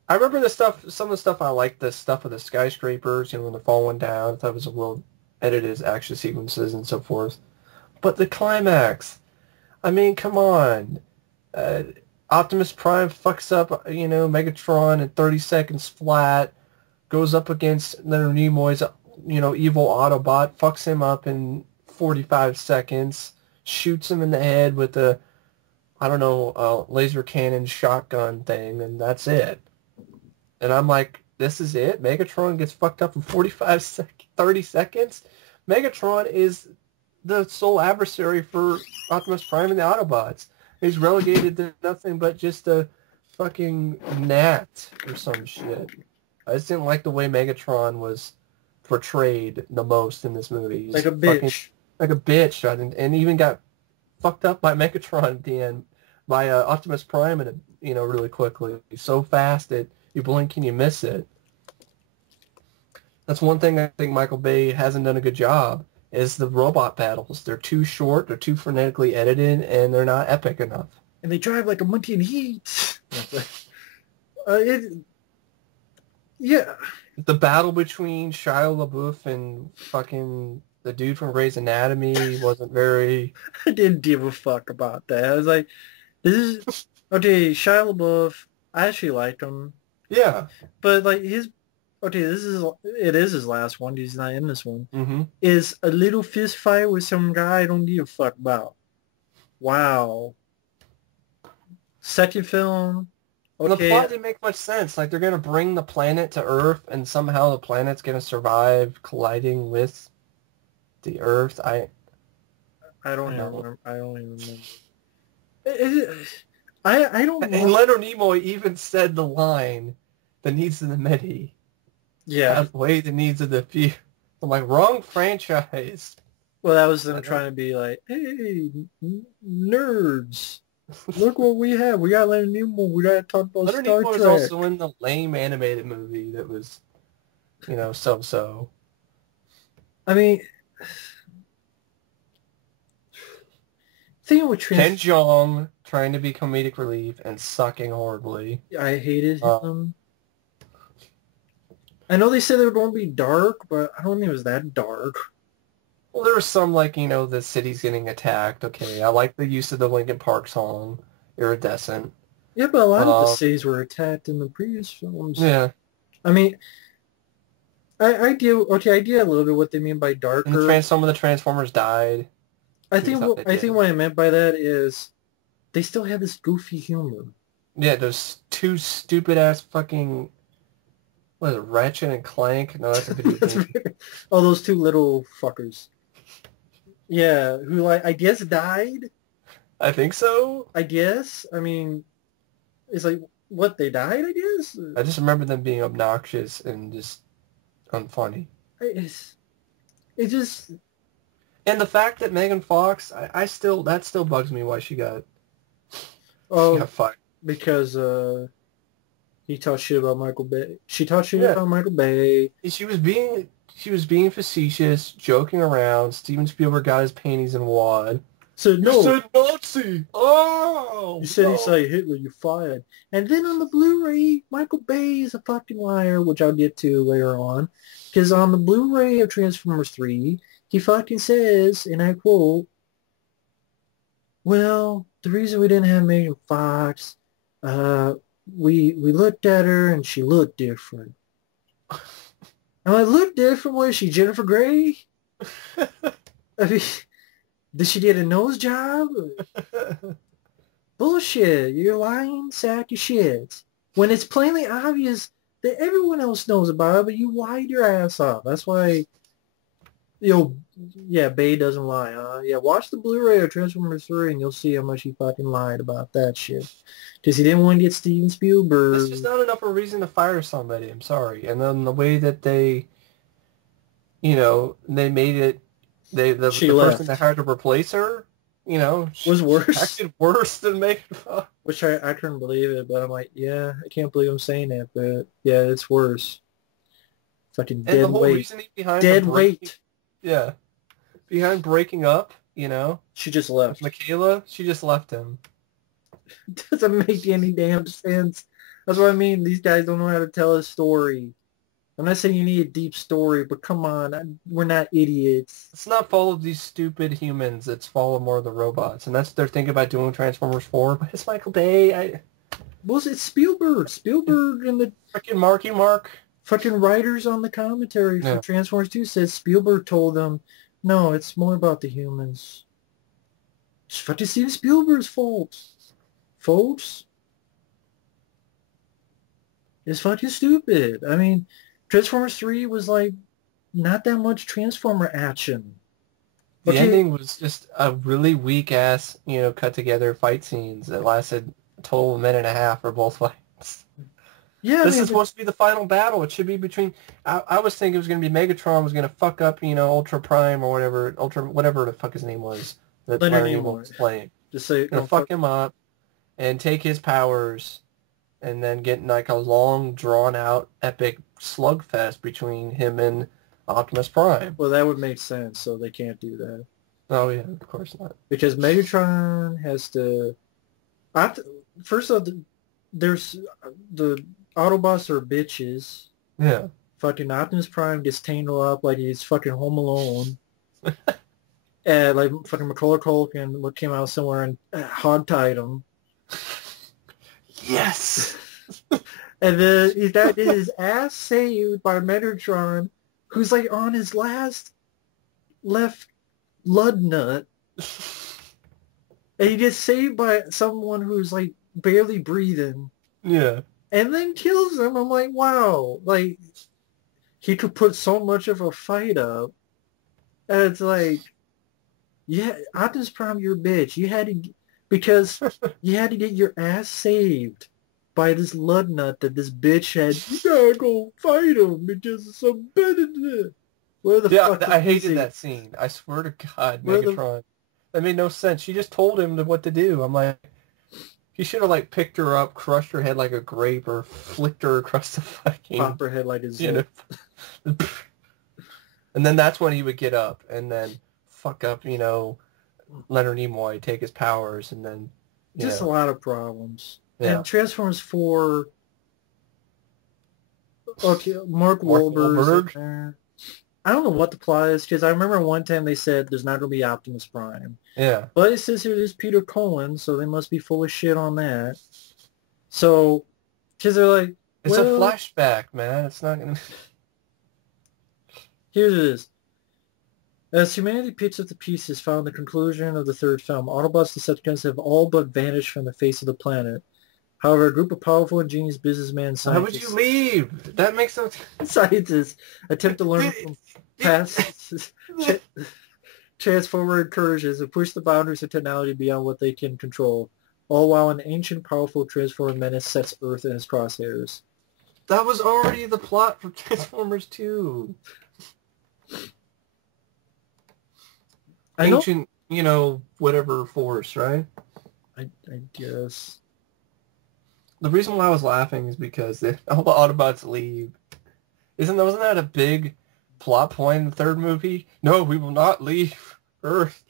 I remember some of the stuff I liked, the stuff of the skyscrapers, when they're falling down. I thought it was well edited action sequences and so forth. But the climax, I mean, come on. Optimus Prime fucks up, Megatron in 30 seconds flat, goes up against Leonard Nimoy's, evil Autobot, fucks him up in 45 seconds, shoots him in the head with a, laser cannon shotgun thing, and that's it. And I'm like, this is it? Megatron gets fucked up in 30 seconds? Megatron is the sole adversary for Optimus Prime and the Autobots. He's relegated to nothing but just a fucking gnat or some shit. I just didn't like the way Megatron was portrayed the most in this movie. Like a bitch. Like a bitch. And even got fucked up by Megatron at the end by Optimus Prime, and really quickly. So fast that you blink and you miss it. That's one thing I think Michael Bay hasn't done a good job. Is the robot battles. They're too short, they're too frenetically edited, and they're not epic enough. And they drive like a monkey in heat. The battle between Shia LaBeouf and fucking the dude from Grey's Anatomy wasn't very... I didn't give a fuck about that. I was like, this is okay. Shia LaBeouf, I actually liked him, Yeah. but like his okay, it is his last one. He's not in this one. Mm-hmm. Is a little fist fight with some guy I don't give a fuck about. Wow. Second film. The Okay. plot didn't make much sense. Like, they're going to bring the planet to Earth, and somehow the planet's going to survive colliding with the Earth. I don't even remember. I don't even remember. I don't know. And Leonard Nimoy even said the line, the needs of the many outweigh the needs of the few. I'm like, wrong franchise. Well, that was them trying to be like, hey, nerds. Look what we have. We got Leonard Nimoy. We got to talk about Leonard Star Nimoy Trek. was also in the lame animated movie that was, so-so. I mean, thing with Ken Jeong trying to be comedic relief and sucking horribly. I hated him. I know they said they were going to be dark, but I don't think it was that dark. Well, there was some, like, the city's getting attacked. Okay, I like the use of the Linkin Park song, Iridescent. Yeah, but a lot of the cities were attacked in the previous films. Yeah. I mean, I get a little bit what they mean by darker. And some of the Transformers died. I think what I meant by that is they still had this goofy humor. Yeah, those two stupid-ass fucking... What is it, Ratchet and Clank? No, that's a video game. Oh, those two little fuckers. Yeah, who I guess died. I think so. I guess. I mean, it's like, what, they died, I guess? I just remember them being obnoxious and just unfunny. It just... And the fact that Megan Fox, that still bugs me why she got fired. Because he talked shit about Michael Bay. She talked shit about Michael Bay. She was being facetious, joking around. Steven Spielberg got his panties in wad. Said no. You said Nazi. Oh. You said he said Hitler. You fired. And then on the Blu-ray, Michael Bay is a fucking liar, which I'll get to later on. Because on the Blu-ray of Transformers 3, he fucking says, and I quote, "Well, the reason we didn't have Megan Fox, we looked at her and she looked different." I'm like, look different? Was she Jennifer Grey? I mean, did she get a nose job? Bullshit. You're a lying sack of shit. When it's plainly obvious that everyone else knows about it, but you lied your ass off. That's why, Bay doesn't lie, huh? Yeah, watch the Blu-ray of Transformers 3 and you'll see how much he fucking lied about that shit. Because he didn't want to get Steven Spielberg. That's just not enough of a reason to fire somebody. I'm sorry. And then the way that they, they made it, the person that hired to replace her, was worse. Acted worse than Megan Fox. Which I couldn't believe it, but I'm like, yeah, I can't believe I'm saying that, but yeah, it's worse. Fucking dead weight. Dead weight. Yeah. Behind breaking up, She just left. Michaela, she just left him. Doesn't make any damn sense. That's what I mean. These guys don't know how to tell a story. I'm not saying you need a deep story, but come on, we're not idiots. It's not follow these stupid humans. It's follow more of the robots, and that's what they're thinking about doing Transformers 4. But it's Michael Bay. It's Spielberg. Spielberg and the fucking Marky Mark. Fucking writers on the commentary for Transformers 2 says Spielberg told them, no, it's more about the humans. It's fucking Steven Spielberg's fault. Folks. It's fucking stupid. I mean, Transformers 3 was like not that much Transformer action. The ending was just a really weak ass, cut together fight scenes that lasted a total of a minute and a half for both fights. Yeah, this is supposed to be the final battle. It should be between. I was thinking it was going to be Megatron was going to fuck up, Ultra Prime or whatever the fuck his name was that Leonard Nimoy was playing. Just say going to fuck him up and take his powers, and then get like a long, drawn out, epic slugfest between him and Optimus Prime. Well, that would make sense. So they can't do that. Oh yeah, of course not. Because Megatron has to. First of all, there's the Autobots are bitches. Yeah. fucking Optimus Prime gets tangled up like he's fucking Home Alone. And like fucking Macaulay Culkin what came out somewhere and hog-tied him. Yes! And then he got his ass saved by Megatron, who's like on his last left lud nut. And he gets saved by someone who's like barely breathing. Yeah. And then kills him. I'm like, wow. Like, he could put so much of a fight up. And it's like, yeah, Optimus Prime, you're a bitch. You had to, because you had to get your ass saved by this lud nut that this bitch had. You gotta go fight him because of some benefit. Where the fuck I is hated he? that scene. I swear to God, Where the- Megatron. That made no sense. She just told him what to do. I'm like, he should have like picked her up, crushed her head like a grape, or flicked her across the fucking. Pop her head like a zip. You know. And then that's when he would get up and then fuck up, you know, Leonard Nimoy, take his powers, and then Just a lot of problems. Yeah. And Transformers 4, okay, Mark Wahlberg's in there. I don't know what the plot is, because I remember one time they said there's not going to be Optimus Prime. Yeah. But it says here there's Peter Cullen, so they must be full of shit on that. So, because they're like, It's well, a flashback, man. It's not going to... Here it is. As humanity picks up the pieces found in the conclusion of the third film, Autobots and Decepticons have all but vanished from the face of the planet. However, a group of powerful, ingenious businessmen and Why would scientists, you leave? That makes no sense. scientists attempt to learn from past Transformer incursions and push the boundaries of technology beyond what they can control, all while an ancient, powerful Transformer menace sets Earth in its crosshairs. That was already the plot for Transformers 2. Ancient, you know, whatever force, right? I guess. The reason why I was laughing is because all the Autobots leave. Wasn't that a big plot point in the third movie? No, we will not leave Earth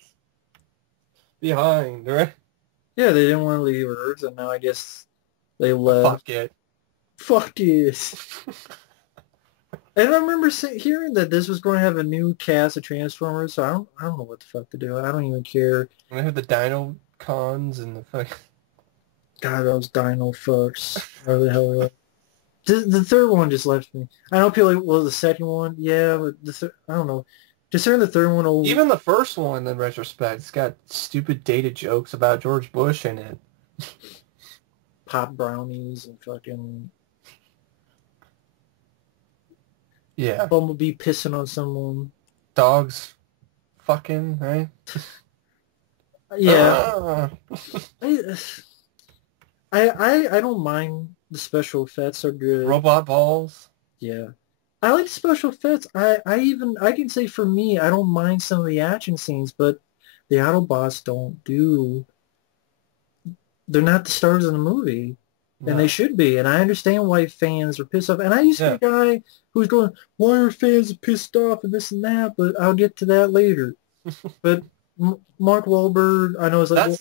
behind, right? Yeah, they didn't want to leave Earth, and now I guess they left. Fuck it. Fuck yes. And I remember hearing that this was going to have a new cast of Transformers, so I don't know what the fuck to do. I don't even care. And they have the Dino Cons and the fuck. God, those dino fucks. Where the hell are they? The third one just left me. I know people like, well, the second one, yeah, but I don't know. Considering the third one... Even the first one, in retrospect, it's got stupid dated jokes about George Bush in it. Pop brownies and fucking... Yeah. Bumblebee pissing on someone. Dogs fucking, right? Yeah. I don't mind the special effects are good. Robot balls. Yeah. I like special effects. I can say for me, I don't mind some of the action scenes, but the Autobots they're not the stars of the movie. No. And they should be. And I understand why fans are pissed off. And I used to be a guy who's going, why are fans pissed off and this and that? But I'll get to that later. But Mark Wahlberg, I know it's like...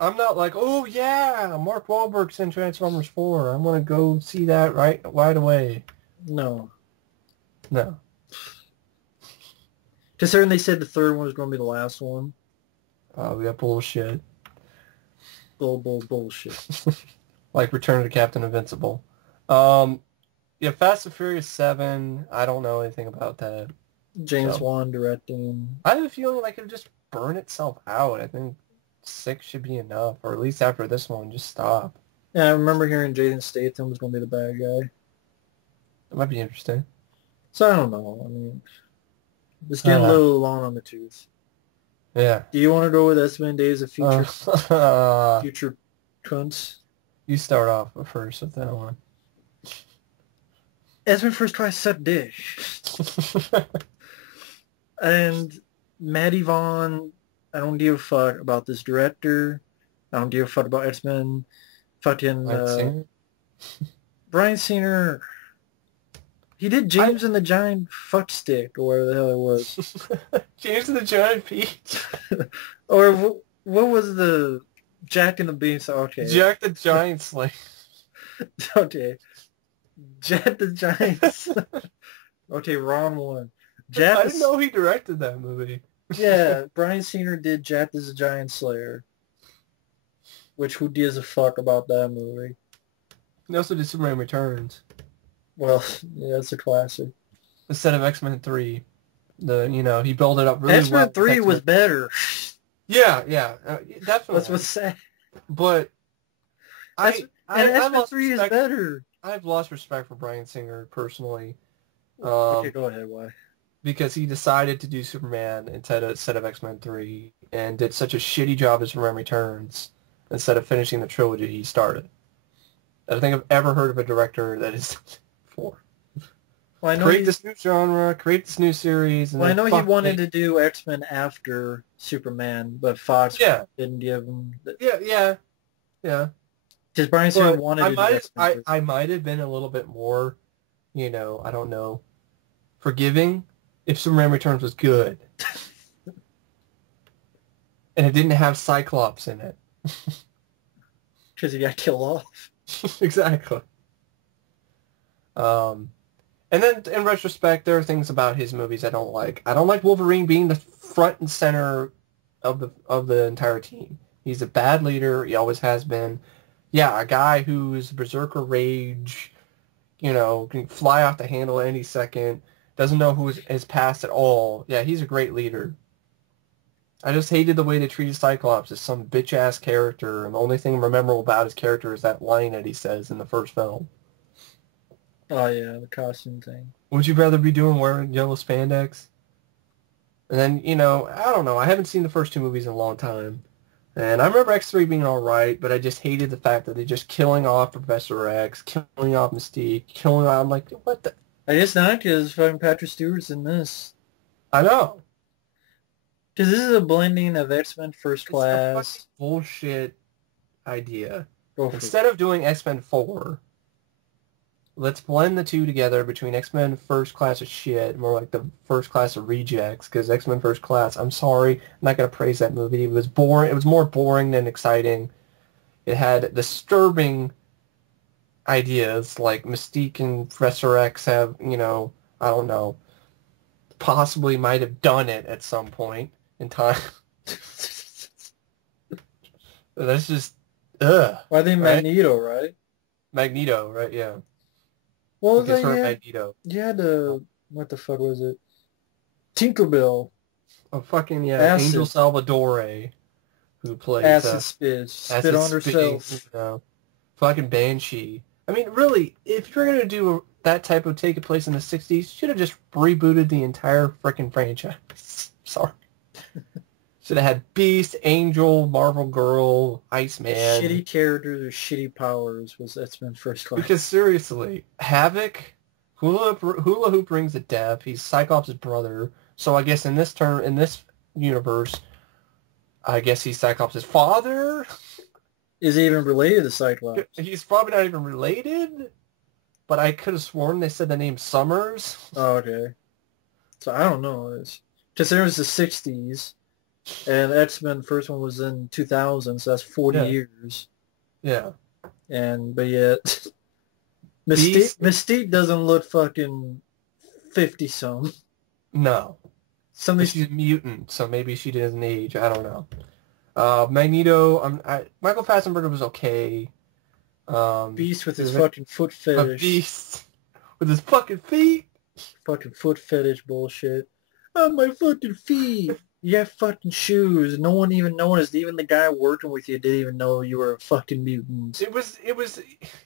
I'm not like, oh yeah, Mark Wahlberg's in Transformers 4. I'm going to go see that right away. No. Considering they said the third one was going to be the last one. Oh, we got bullshit. Bullshit. Like Return of the Captain Invincible. Yeah, Fast and Furious 7, I don't know anything about that. James Wan directing. I have a feeling like it'll just burn itself out. I think 6 should be enough, or at least after this one, just stop. Yeah, I remember hearing Jason Statham was going to be the bad guy. That might be interesting. So I don't know. I mean, it's getting a little long on the tooth. Yeah. Do you want to go with X-Men Days of Future Future Cunts? You start off first with that one. X-Men first try to suck dick. And Maddie Vaughn, I don't give a fuck about this director. I don't give a fuck about X-Men. Fucking Bryan Singer. He did James and the Giant Fuck Stick, or whatever the hell it was. James and the Giant Peach. Or what was the Jack and the Beanstalk? Okay. Jack the Giant Slave. Okay. Jack the Giant. Okay, wrong one. I didn't know he directed that movie. Yeah, Bryan Singer did Jack the Giant Slayer. Which, who gives a fuck about that movie? He also did Superman Returns. Well, yeah, it's a classic. Instead of X-Men 3. He built it up really well. X-Men 3 was better. Yeah, definitely. That's what's sad. But X-Men 3 is better. I've lost respect for Bryan Singer personally. Okay, go ahead. Why? Because he decided to do Superman instead of X-Men 3 and did such a shitty job as Superman Returns instead of finishing the trilogy he started. I don't think I've ever heard of a director that is for. Well, I know create this new genre, create this new series. And I know he wanted to do X-Men after Superman, but Fox didn't give him. Yeah. Because Bryan Singer wanted to do X-Men. I might have been a little bit more, I don't know, forgiving if Superman Returns was good. And it didn't have Cyclops in it. Because he got killed off. Exactly. And then, in retrospect, there are things about his movies I don't like. I don't like Wolverine being the front and center of the entire team. He's a bad leader. He always has been. Yeah, a guy who's berserker rage, can fly off the handle any second, doesn't know who his past at all. Yeah, he's a great leader. I just hated the way they treated Cyclops as some bitch-ass character, and the only thing memorable about his character is that line that he says in the first film. Oh, yeah, the costume thing. Would you rather be wearing yellow spandex? And then, I don't know. I haven't seen the first two movies in a long time. And I remember X3 being alright, but I just hated the fact that they're just killing off Professor X, killing off Mystique, killing off... I'm like, what the... I guess not, because fucking Patrick Stewart's in this. I know. Because this is a blending of X-Men First Class. It's a bullshit idea. Instead of doing X-Men 4... let's blend the two together between X-Men First Class of shit, more like the First Class of rejects, because X-Men First Class, I'm sorry, I'm not going to praise that movie. It was boring. It was more boring than exciting. It had disturbing ideas, like Mystique and Professor X have, I don't know, possibly might have done it at some point in time. That's just, ugh. Well, I think Magneto, right? Magneto, right, yeah. Well, then Magneto. You had what the fuck was it? Tinkerbell. Oh, fucking, yeah. Acid. Angel Salvadore, who plays... Acid spit on herself. Fucking Banshee. I mean, really, if you're going to do that type of take place in the 60s, you should have just rebooted the entire freaking franchise. Sorry. Should have had Beast, Angel, Marvel Girl, Iceman. Shitty characters or shitty powers was X-Men First Class. Because seriously, Havoc, Hula Hoop rings of death. He's Cyclops' brother. So I guess in this universe, I guess he's Cyclops' father. Is he even related to Cyclops? He's probably not even related. But I could have sworn they said the name Summers. Oh, okay. So I don't know. Because there was the 60s. And X-Men first one was in 2000, so that's 40 years. Yeah. But yet, Mystique doesn't look fucking 50-some. No. She's a mutant, so maybe she doesn't age. I don't know. Magneto, Michael Fassbender was okay. Beast with his fucking foot fetish. Beast with his fucking feet. Fucking foot fetish bullshit. Oh, my fucking feet. You have fucking shoes. No one even noticed. Even the guy working with you didn't even know you were a fucking mutant. It was...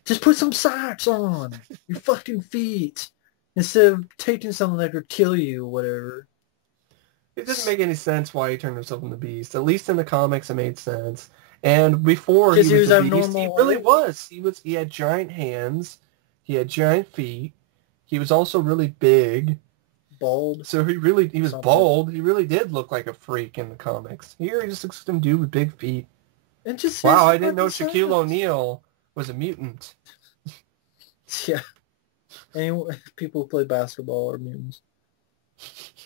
Just put some socks on. Your fucking feet. Instead of taking something that could kill you or whatever. It doesn't make any sense why he turned himself into Beast. At least in the comics it made sense. And before he was a Beast, he really was. He had giant hands. He had giant feet. He was also really big. Bald. So he was bald. He really did look like a freak in the comics. Here he just looks like some dude with big feet. And just wow, I didn't know Shaquille O'Neal was a mutant. Yeah. People who play basketball are mutants.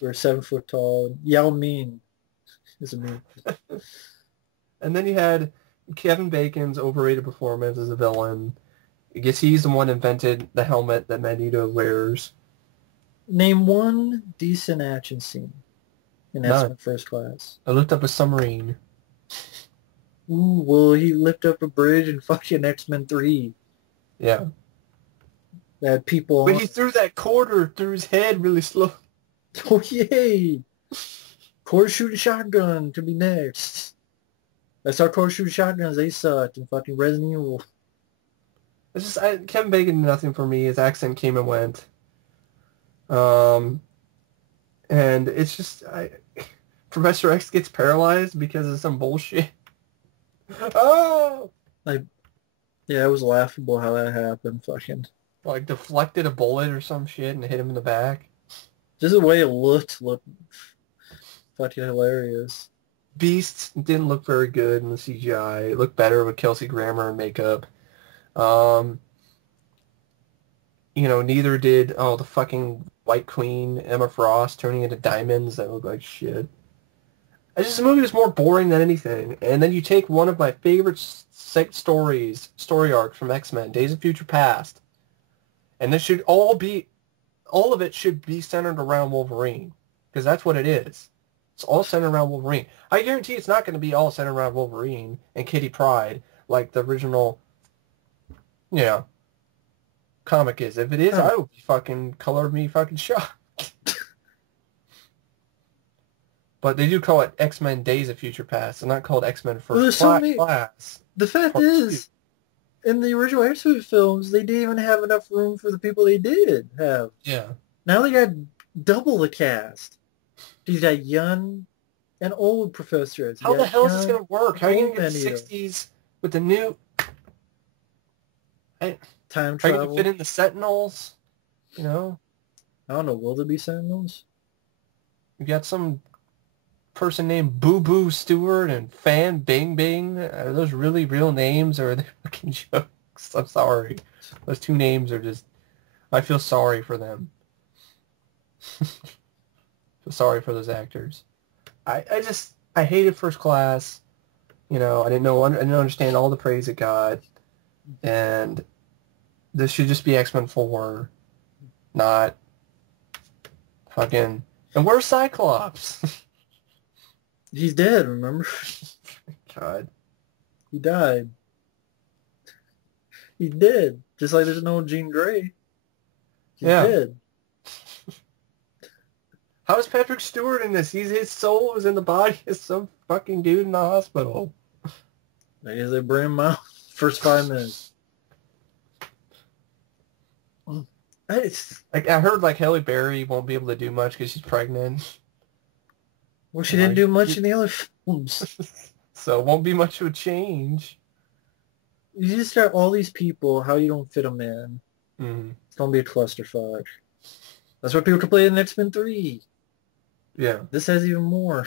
We're 7 foot tall. Yao Ming is a mutant. And then you had Kevin Bacon's overrated performance as a villain. I guess he's the one who invented the helmet that Magneto wears. Name one decent action scene in None. X-Men First Class. I looked up a submarine. Ooh, well, he lifted up a bridge in fucking X-Men 3. Yeah. That people But on... he threw that quarter through his head really slow. Oh, yay! Core shooting shotgun to be next. That's our core shooting shotguns. They sucked in fucking Resident Evil. It's just Kevin Bacon did nothing for me. His accent came and went. Um, and it's just Professor X gets paralyzed because of some bullshit. Oh, Like, yeah, it was laughable how that happened. Fucking. like deflected a bullet or some shit and hit him in the back. Just the way it looked fucking hilarious. Beast didn't look very good in the CGI. It looked better with Kelsey Grammer and makeup. Um, neither did the fucking White Queen Emma Frost turning into diamonds that look like shit. The movie was more boring than anything. And then you take one of my favorite story arcs from X-Men, Days of Future Past, and this should all of it should be centered around Wolverine, because that's what it is. It's all centered around Wolverine. I guarantee it's not going to be all centered around Wolverine and Kitty Pryde like the original, comic is. If it is, I would be fucking color me fucking shocked. But they do call it X-Men Days of Future Past, and not called X-Men First Class. The fact is, in the original X-Men films, they didn't even have enough room for the people they did have. Yeah. Now they got double the cast. You got young and old Professor X. How the hell is this going to work? How are you going to get the 60s with the new... time travel? Are you going to fit in the Sentinels? I don't know. Will there be Sentinels? You got some person named Boo Boo Stewart and Fan Bing Bing. Are those really real names, or are they fucking jokes? I'm sorry. Those two names are just... I feel sorry for them. Feel sorry for those actors. I hated First Class. I didn't understand all the praise it got. And this should just be X-Men 4, not fucking... And where's Cyclops? He's dead, remember? God. He died. He did. Just like there's no Jean Grey. He's dead. How is Patrick Stewart in this? His soul was in the body of some fucking dude in the hospital. I guess they bring him out first 5 minutes. I heard Halle Berry won't be able to do much because she's pregnant. Well, she didn't do much in the other films. So it won't be much of a change. You just got all these people, how you don't fit them in. Mm-hmm. It's going to be a clusterfuck. That's why people can play in X-Men 3. Yeah. This has even more.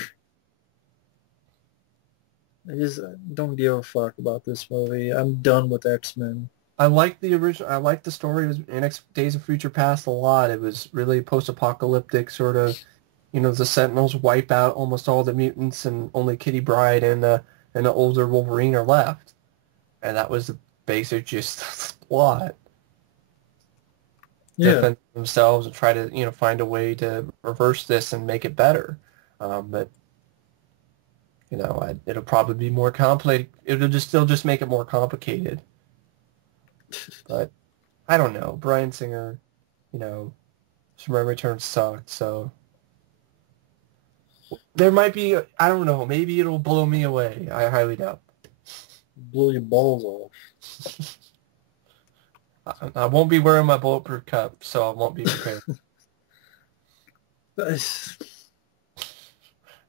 I just don't give a fuck about this movie. I'm done with X-Men. I like the original. I like the story in Days of Future Past a lot. It was really post-apocalyptic, sort of. The Sentinels wipe out almost all the mutants, and only Kitty Pryde and the older Wolverine are left. And that was the basic gist of the plot. Yeah. Defend themselves and try to find a way to reverse this and make it better. But it'll probably be more complicated. It'll still just make it more complicated. But I don't know. Bryan Singer, Superman Returns sucked, so there might be, I don't know, maybe it'll blow me away. I highly doubt. Blow your balls off. I won't be wearing my bulletproof cup, so I won't be prepared.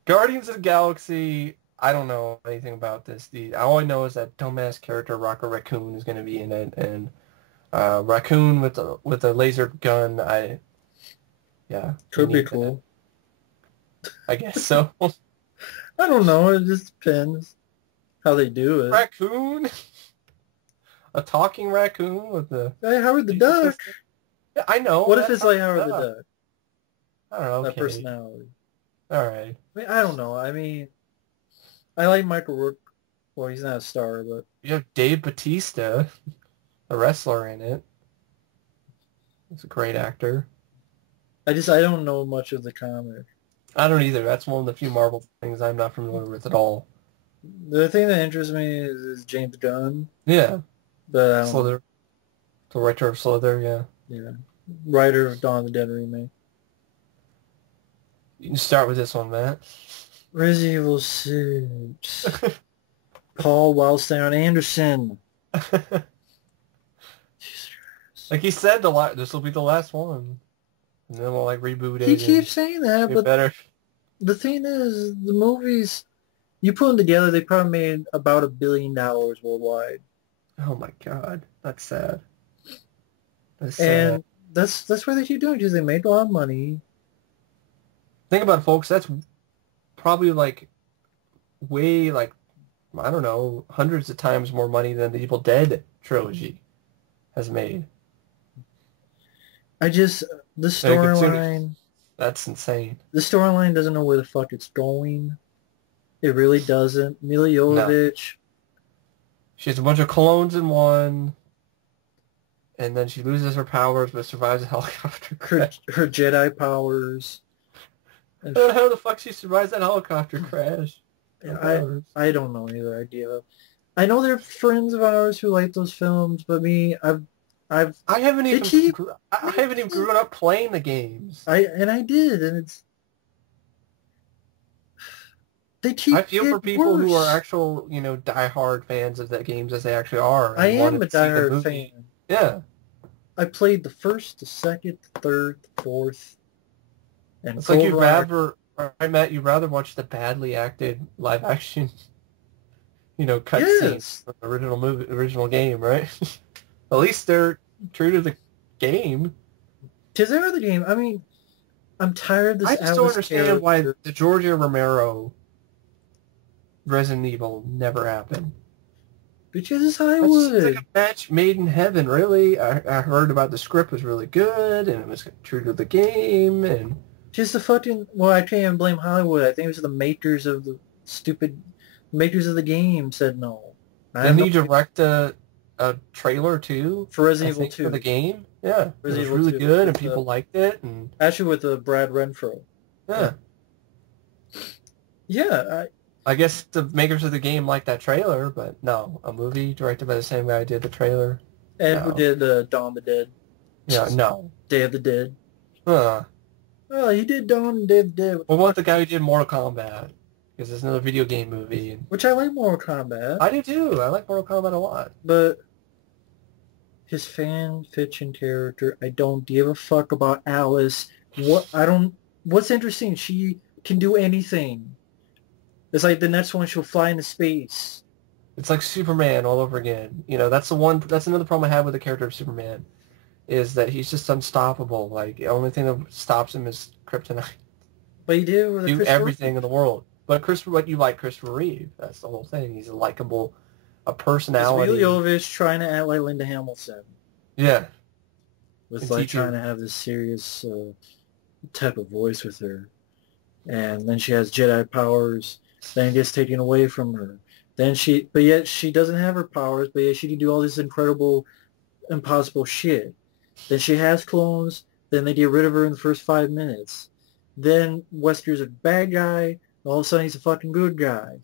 Guardians of the Galaxy, I don't know anything about this. All I know is that dumbass character Rocket Raccoon is going to be in it, and Raccoon with a laser gun. Could be cool. I guess so. I don't know. It just depends how they do it. Raccoon? A talking raccoon with the... Hey, Howard the Duck. Yeah, I know. What if it's like Howard the Duck? I don't know. That personality. All right. I don't know. I like Michael Rourke. Well, he's not a star, but... You have Dave Bautista, a wrestler in it. He's a great actor. I don't know much of the comic. I don't either. That's one of the few Marvel things I'm not familiar with at all. The thing that interests me is James Gunn, Yeah. but I don't know. Slither. The writer of Slither, yeah. Yeah, writer of Dawn of the Dead remake. You can start with this one, Matt. Resident Evil 6. Paul Wildstone Anderson. Like he said, this will be the last one. And then we'll like reboot it. He keeps saying that, but better. The thing is, the movies, you put them together, they probably made about $1 billion worldwide. Oh my god, that's sad. That's sad. And that's why they keep doing it, because they make a lot of money. Think about it, folks. That's probably like way like, I don't know, hundreds of times more money than the Evil Dead trilogy has made. The storyline... That's insane. The storyline doesn't know where the fuck it's going. It really doesn't. Mila Jovovich. No. She has a bunch of clones in one, and then she loses her powers but survives a helicopter crash. Her Jedi powers. And how the fuck she survives that helicopter crash? I don't know either idea. I know they're friends of ours who like those films, but me, I haven't even grown up playing the games. I did, and I feel for people who are actual, diehard fans of the games as they actually are. I am a diehard fan. Yeah. I played the first, the second, the third, the fourth, and it's like you'd rather watch the badly acted live action, cutscenes from the original game, right? At least they're true to the game. To the game, I mean, I'm tired of this. I just don't understand why the Georgia Romero Resident Evil never happened. Because it's Hollywood. It's like a match made in heaven, really. I heard about the script was really good, and it was true to the game, and... Just the fucking... Well, I can't even blame Hollywood. I think it was the makers of the game said no. Didn't he direct a trailer too for Resident Evil 2 for the game? Yeah, it was Resident Evil really 2, good, and people liked it. And actually, with Brad Renfro. Yeah. Yeah, I guess the makers of the game liked that trailer, but no, a movie directed by the same guy who did the trailer. And who did Dawn of the Dead. Yeah, no. Day of the Dead. Oh, he did Dawn and Day of the Dead. Well, what the guy who did Mortal Kombat? Because it's another video game movie. Which I like Mortal Kombat. I do too. I like Mortal Kombat a lot. But his fan fiction character, I don't give a fuck about Alice. What's interesting? She can do anything. It's like the next one she'll fly into space. It's like Superman all over again. That's another problem I have with the character of Superman, is that he's just unstoppable. Like, the only thing that stops him is kryptonite. But he did do everything in the world. But you like Christopher Reeve. That's the whole thing. He's a personality. It's Mila Jovovich trying to act like Linda Hamilton. Yeah. With trying to have this serious type of voice with her. And then she has Jedi powers. Then it gets taken away from her. But yet she doesn't have her powers, but yet she can do all this incredible, impossible shit. Then she has clones. Then they get rid of her in the first 5 minutes. Then Wesker's a bad guy. All of a sudden he's a fucking good guy.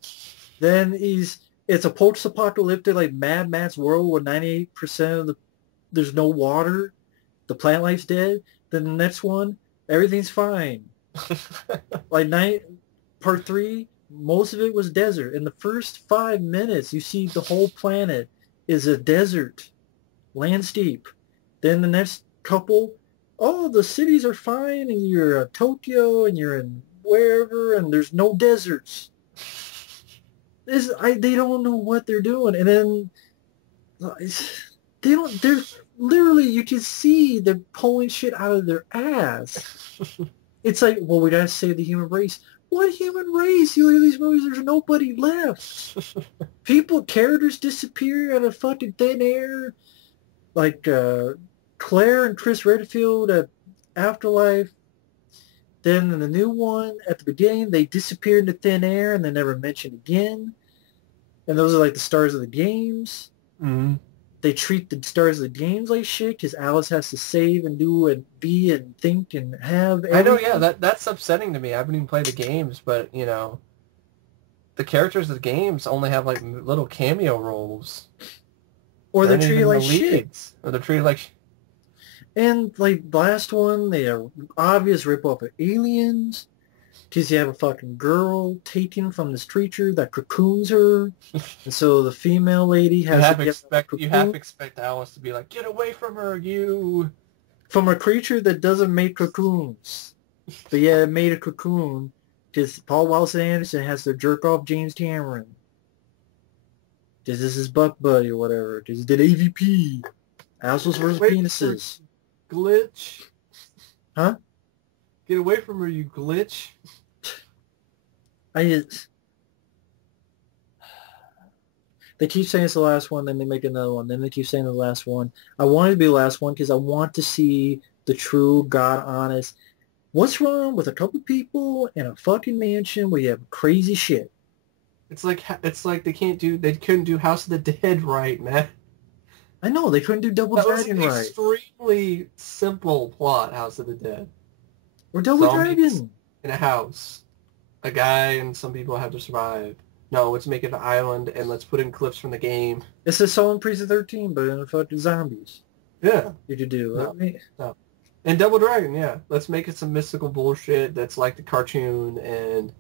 Then it's a post-apocalyptic like Mad Max world where 98% of there's no water. The plant life's dead. Then the next one, everything's fine. Part 3, most of it was desert. In the first 5 minutes, you see the whole planet is a desert landscape. Then the next couple, the cities are fine, and you're in Tokyo, and you're in wherever, and there's no deserts. They don't know what they're doing, and then they're literally, you can see they're pulling shit out of their ass. It's like, well, we gotta save the human race. What human race? You look at these movies, there's nobody left. Characters disappear out of fucking thin air. Like Claire and Chris Redfield at Afterlife. Then in the new one, at the beginning, they disappear into thin air and they're never mentioned again. And those are like the stars of the games. Mm-hmm. they treat the stars of the games like shit because Alice has to save and do and be and think and have everything. I know, yeah, that's upsetting to me. I haven't even played the games, but, you know, the characters of the games only have, like, little cameo roles. Or they're treated like shit. Or they're treated like... And, like, last one, they are obvious rip-off of Aliens. Because you have a fucking girl taken from this creature that cocoons her. And so the female lady has you have to expect Alice to be like, get away from her, you... From a creature that doesn't make cocoons. But yeah, it made a cocoon. Because Paul Walton Anderson has to jerk off James Cameron. Because this is Buck Buddy or whatever. Because he did AVP. Assholes versus penises. Glitch. Huh? Get away from her, you glitch. They keep saying it's the last one, then they make another one, then they keep saying the last one. I want it to be the last one because I want to see the true, God honest. What's wrong with a couple people in a fucking mansion where you have crazy shit? It's like they couldn't do House of the Dead right, man. I know they couldn't do Double Dragon right. Extremely simple plot, House of the Dead. Or Double Dragon. In a house. A guy and some people have to survive. No, let's make it an island and let's put in clips from the game. It's the Soul Precinct 13, but in the fucking zombies. Yeah. You could do. No. And Double Dragon, yeah. Let's make it some mystical bullshit that's like the cartoon and...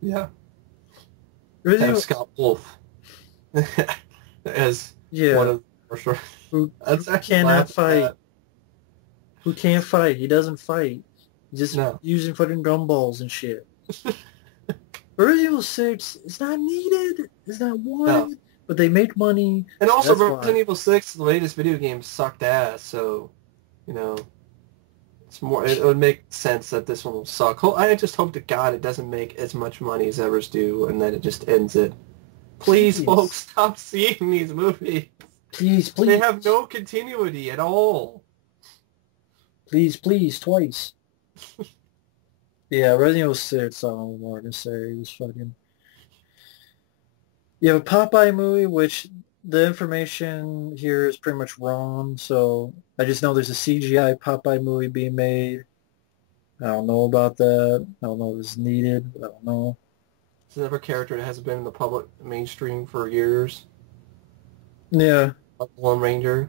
Yeah. Have Scott Wolf as one of the... Who cannot fight. Who can't fight. He doesn't fight. He's just using fucking gumballs and shit. Resident Evil 6, it's not needed. It's not wanted. No. But they make money. And also, Resident Evil 6, the latest video game, sucked ass. So, you know, it's more. It would make sense that this one will suck. I just hope to God it doesn't make as much money as Evers do, and that it just ends it. Please, folks, stop seeing these movies. Please. They have no continuity at all. Please, twice. Yeah, Resident Evil 6, I don't know more to say. It's fucking... You have a Popeye movie, which the information here is pretty much wrong, so I just know there's a CGI Popeye movie being made. I don't know about that. I don't know if it's needed. I don't know. It's another character that hasn't been in the public mainstream for years. Yeah. Like Lone Ranger.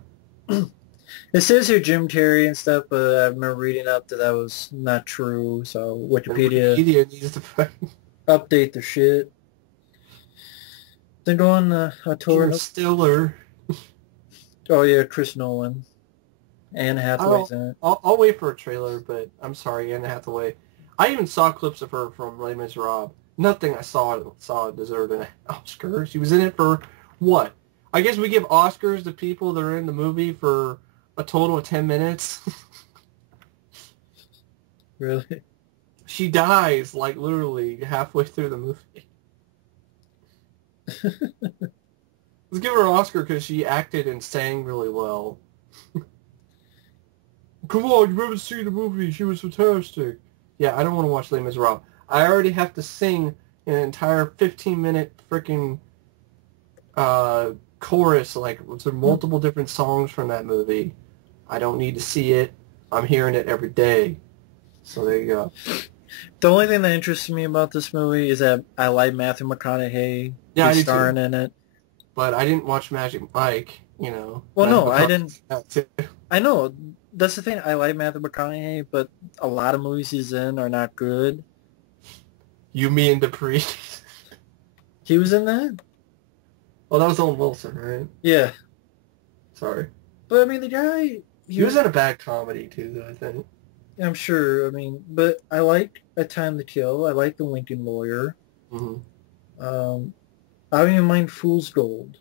It says here Jim Carrey and stuff, but I remember reading up that was not true, so Wikipedia needs to update their shit. Then go on a tour. Interstellar. Oh yeah, Chris Nolan. Anne Hathaway's in it. I'll wait for a trailer, but I'm sorry, Anne Hathaway. I even saw clips of her from Les Miserables. Nothing I saw deserved an Oscar. She was in it for what? I guess we give Oscars to people that are in the movie for a total of 10 minutes. Really? She dies, like, literally halfway through the movie. Let's give her an Oscar because she acted and sang really well. Come on, you haven't seen the movie. She was fantastic. Yeah, I don't want to watch Les Miserables. I already have to sing an entire 15-minute freaking chorus. Like, there are multiple different songs from that movie. I don't need to see it. I'm hearing it every day. So there you go. The only thing that interests me about this movie is that I like Matthew McConaughey. Yeah, he's starring in it. But I didn't watch Magic Mike, you know. Well, no, I didn't. I know. That's the thing. I like Matthew McConaughey, but a lot of movies he's in are not good. You mean Dupree? He was in that? Well, that was Owen Wilson, right? Yeah. Sorry. But, I mean, the guy... He was in a bad comedy, too, though, I think. I'm sure. I mean, but I like A Time to Kill. I like The Lincoln Lawyer. Mm-hmm. I don't even mind Fool's Gold.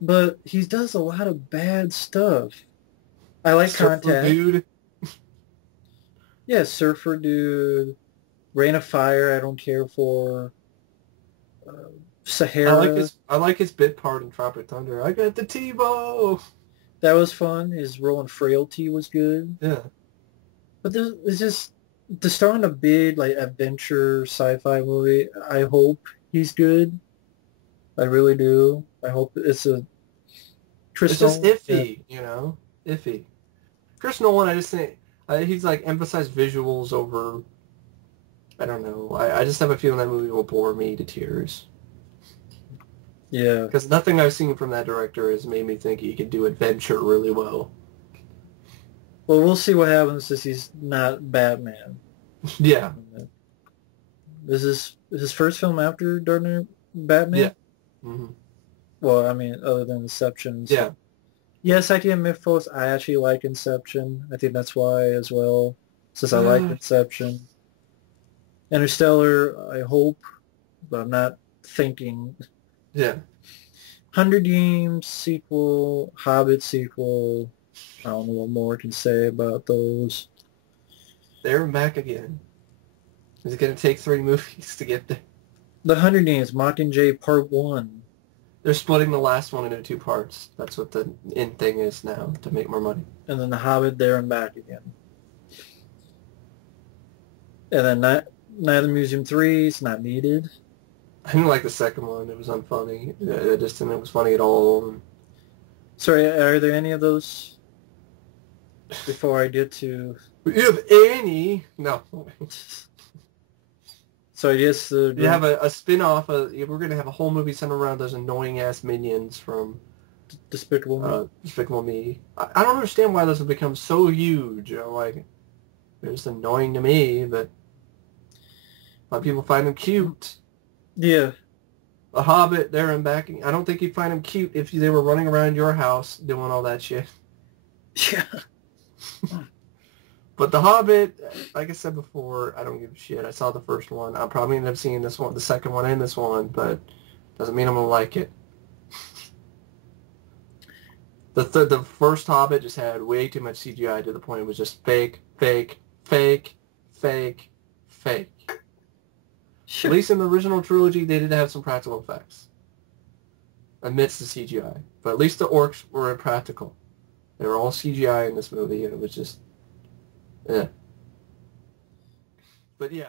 But he does a lot of bad stuff. I like Surfer Contact. Dude. Yeah, Surfer Dude. Rain of Fire, I don't care for. Sahara. I like his bit part in Tropic Thunder. I got the T-Bow. That was fun. His role in Frailty was good. Yeah. But it's just, to star in a big, like, adventure sci-fi movie, I hope he's good. I really do. I hope it's a It's just iffy, you know? Iffy. Chris Nolan, I just think, he's like emphasized visuals over, I don't know. I just have a feeling that movie will bore me to tears. Yeah. Because nothing I've seen from that director has made me think he can do adventure really well. Well, we'll see what happens since he's not Batman. Yeah. This is his first film after Dark Knight Batman? Yeah. Mm-hmm. Well, I mean, other than Inception. So. Yeah. Yes, Idea Mythos, I actually like Inception. I think that's why as well, since I like Inception. Interstellar, I hope, but I'm not thinking. Yeah. Hunger Games sequel, Hobbit sequel. I don't know what more I can say about those. There and back again. Is it going to take 3 movies to get there? The Hunger Games, Mockingjay Part 1. They're splitting the last one into 2 parts. That's what the end thing is now, to make more money. And then The Hobbit, There and Back Again. And then Night of the Museum 3 is not needed. I didn't like the second one. It was unfunny. I just didn't think it was funny at all. Sorry, are there any of those before I get to... If any... No. So I guess... you have a spin-off. We're going to have a whole movie centered around those annoying-ass minions from... Despicable Me. Despicable Me. I don't understand why those have become so huge. I'm like, they're just annoying to me, but... a lot of people find them cute. Yeah. The Hobbit, there and back. I don't think you'd find them cute if they were running around your house doing all that shit. Yeah. But The Hobbit, like I said before, I don't give a shit. I saw the first one. I'll probably end up seeing this one, the second one and this one, but doesn't mean I'm going to like it. The first Hobbit just had way too much CGI to the point it was just fake, fake, fake, fake, fake. Sure. At least in the original trilogy, they did have some practical effects amidst the CGI. But at least the orcs were practical. They were all CGI in this movie, and it was just... yeah. But yeah.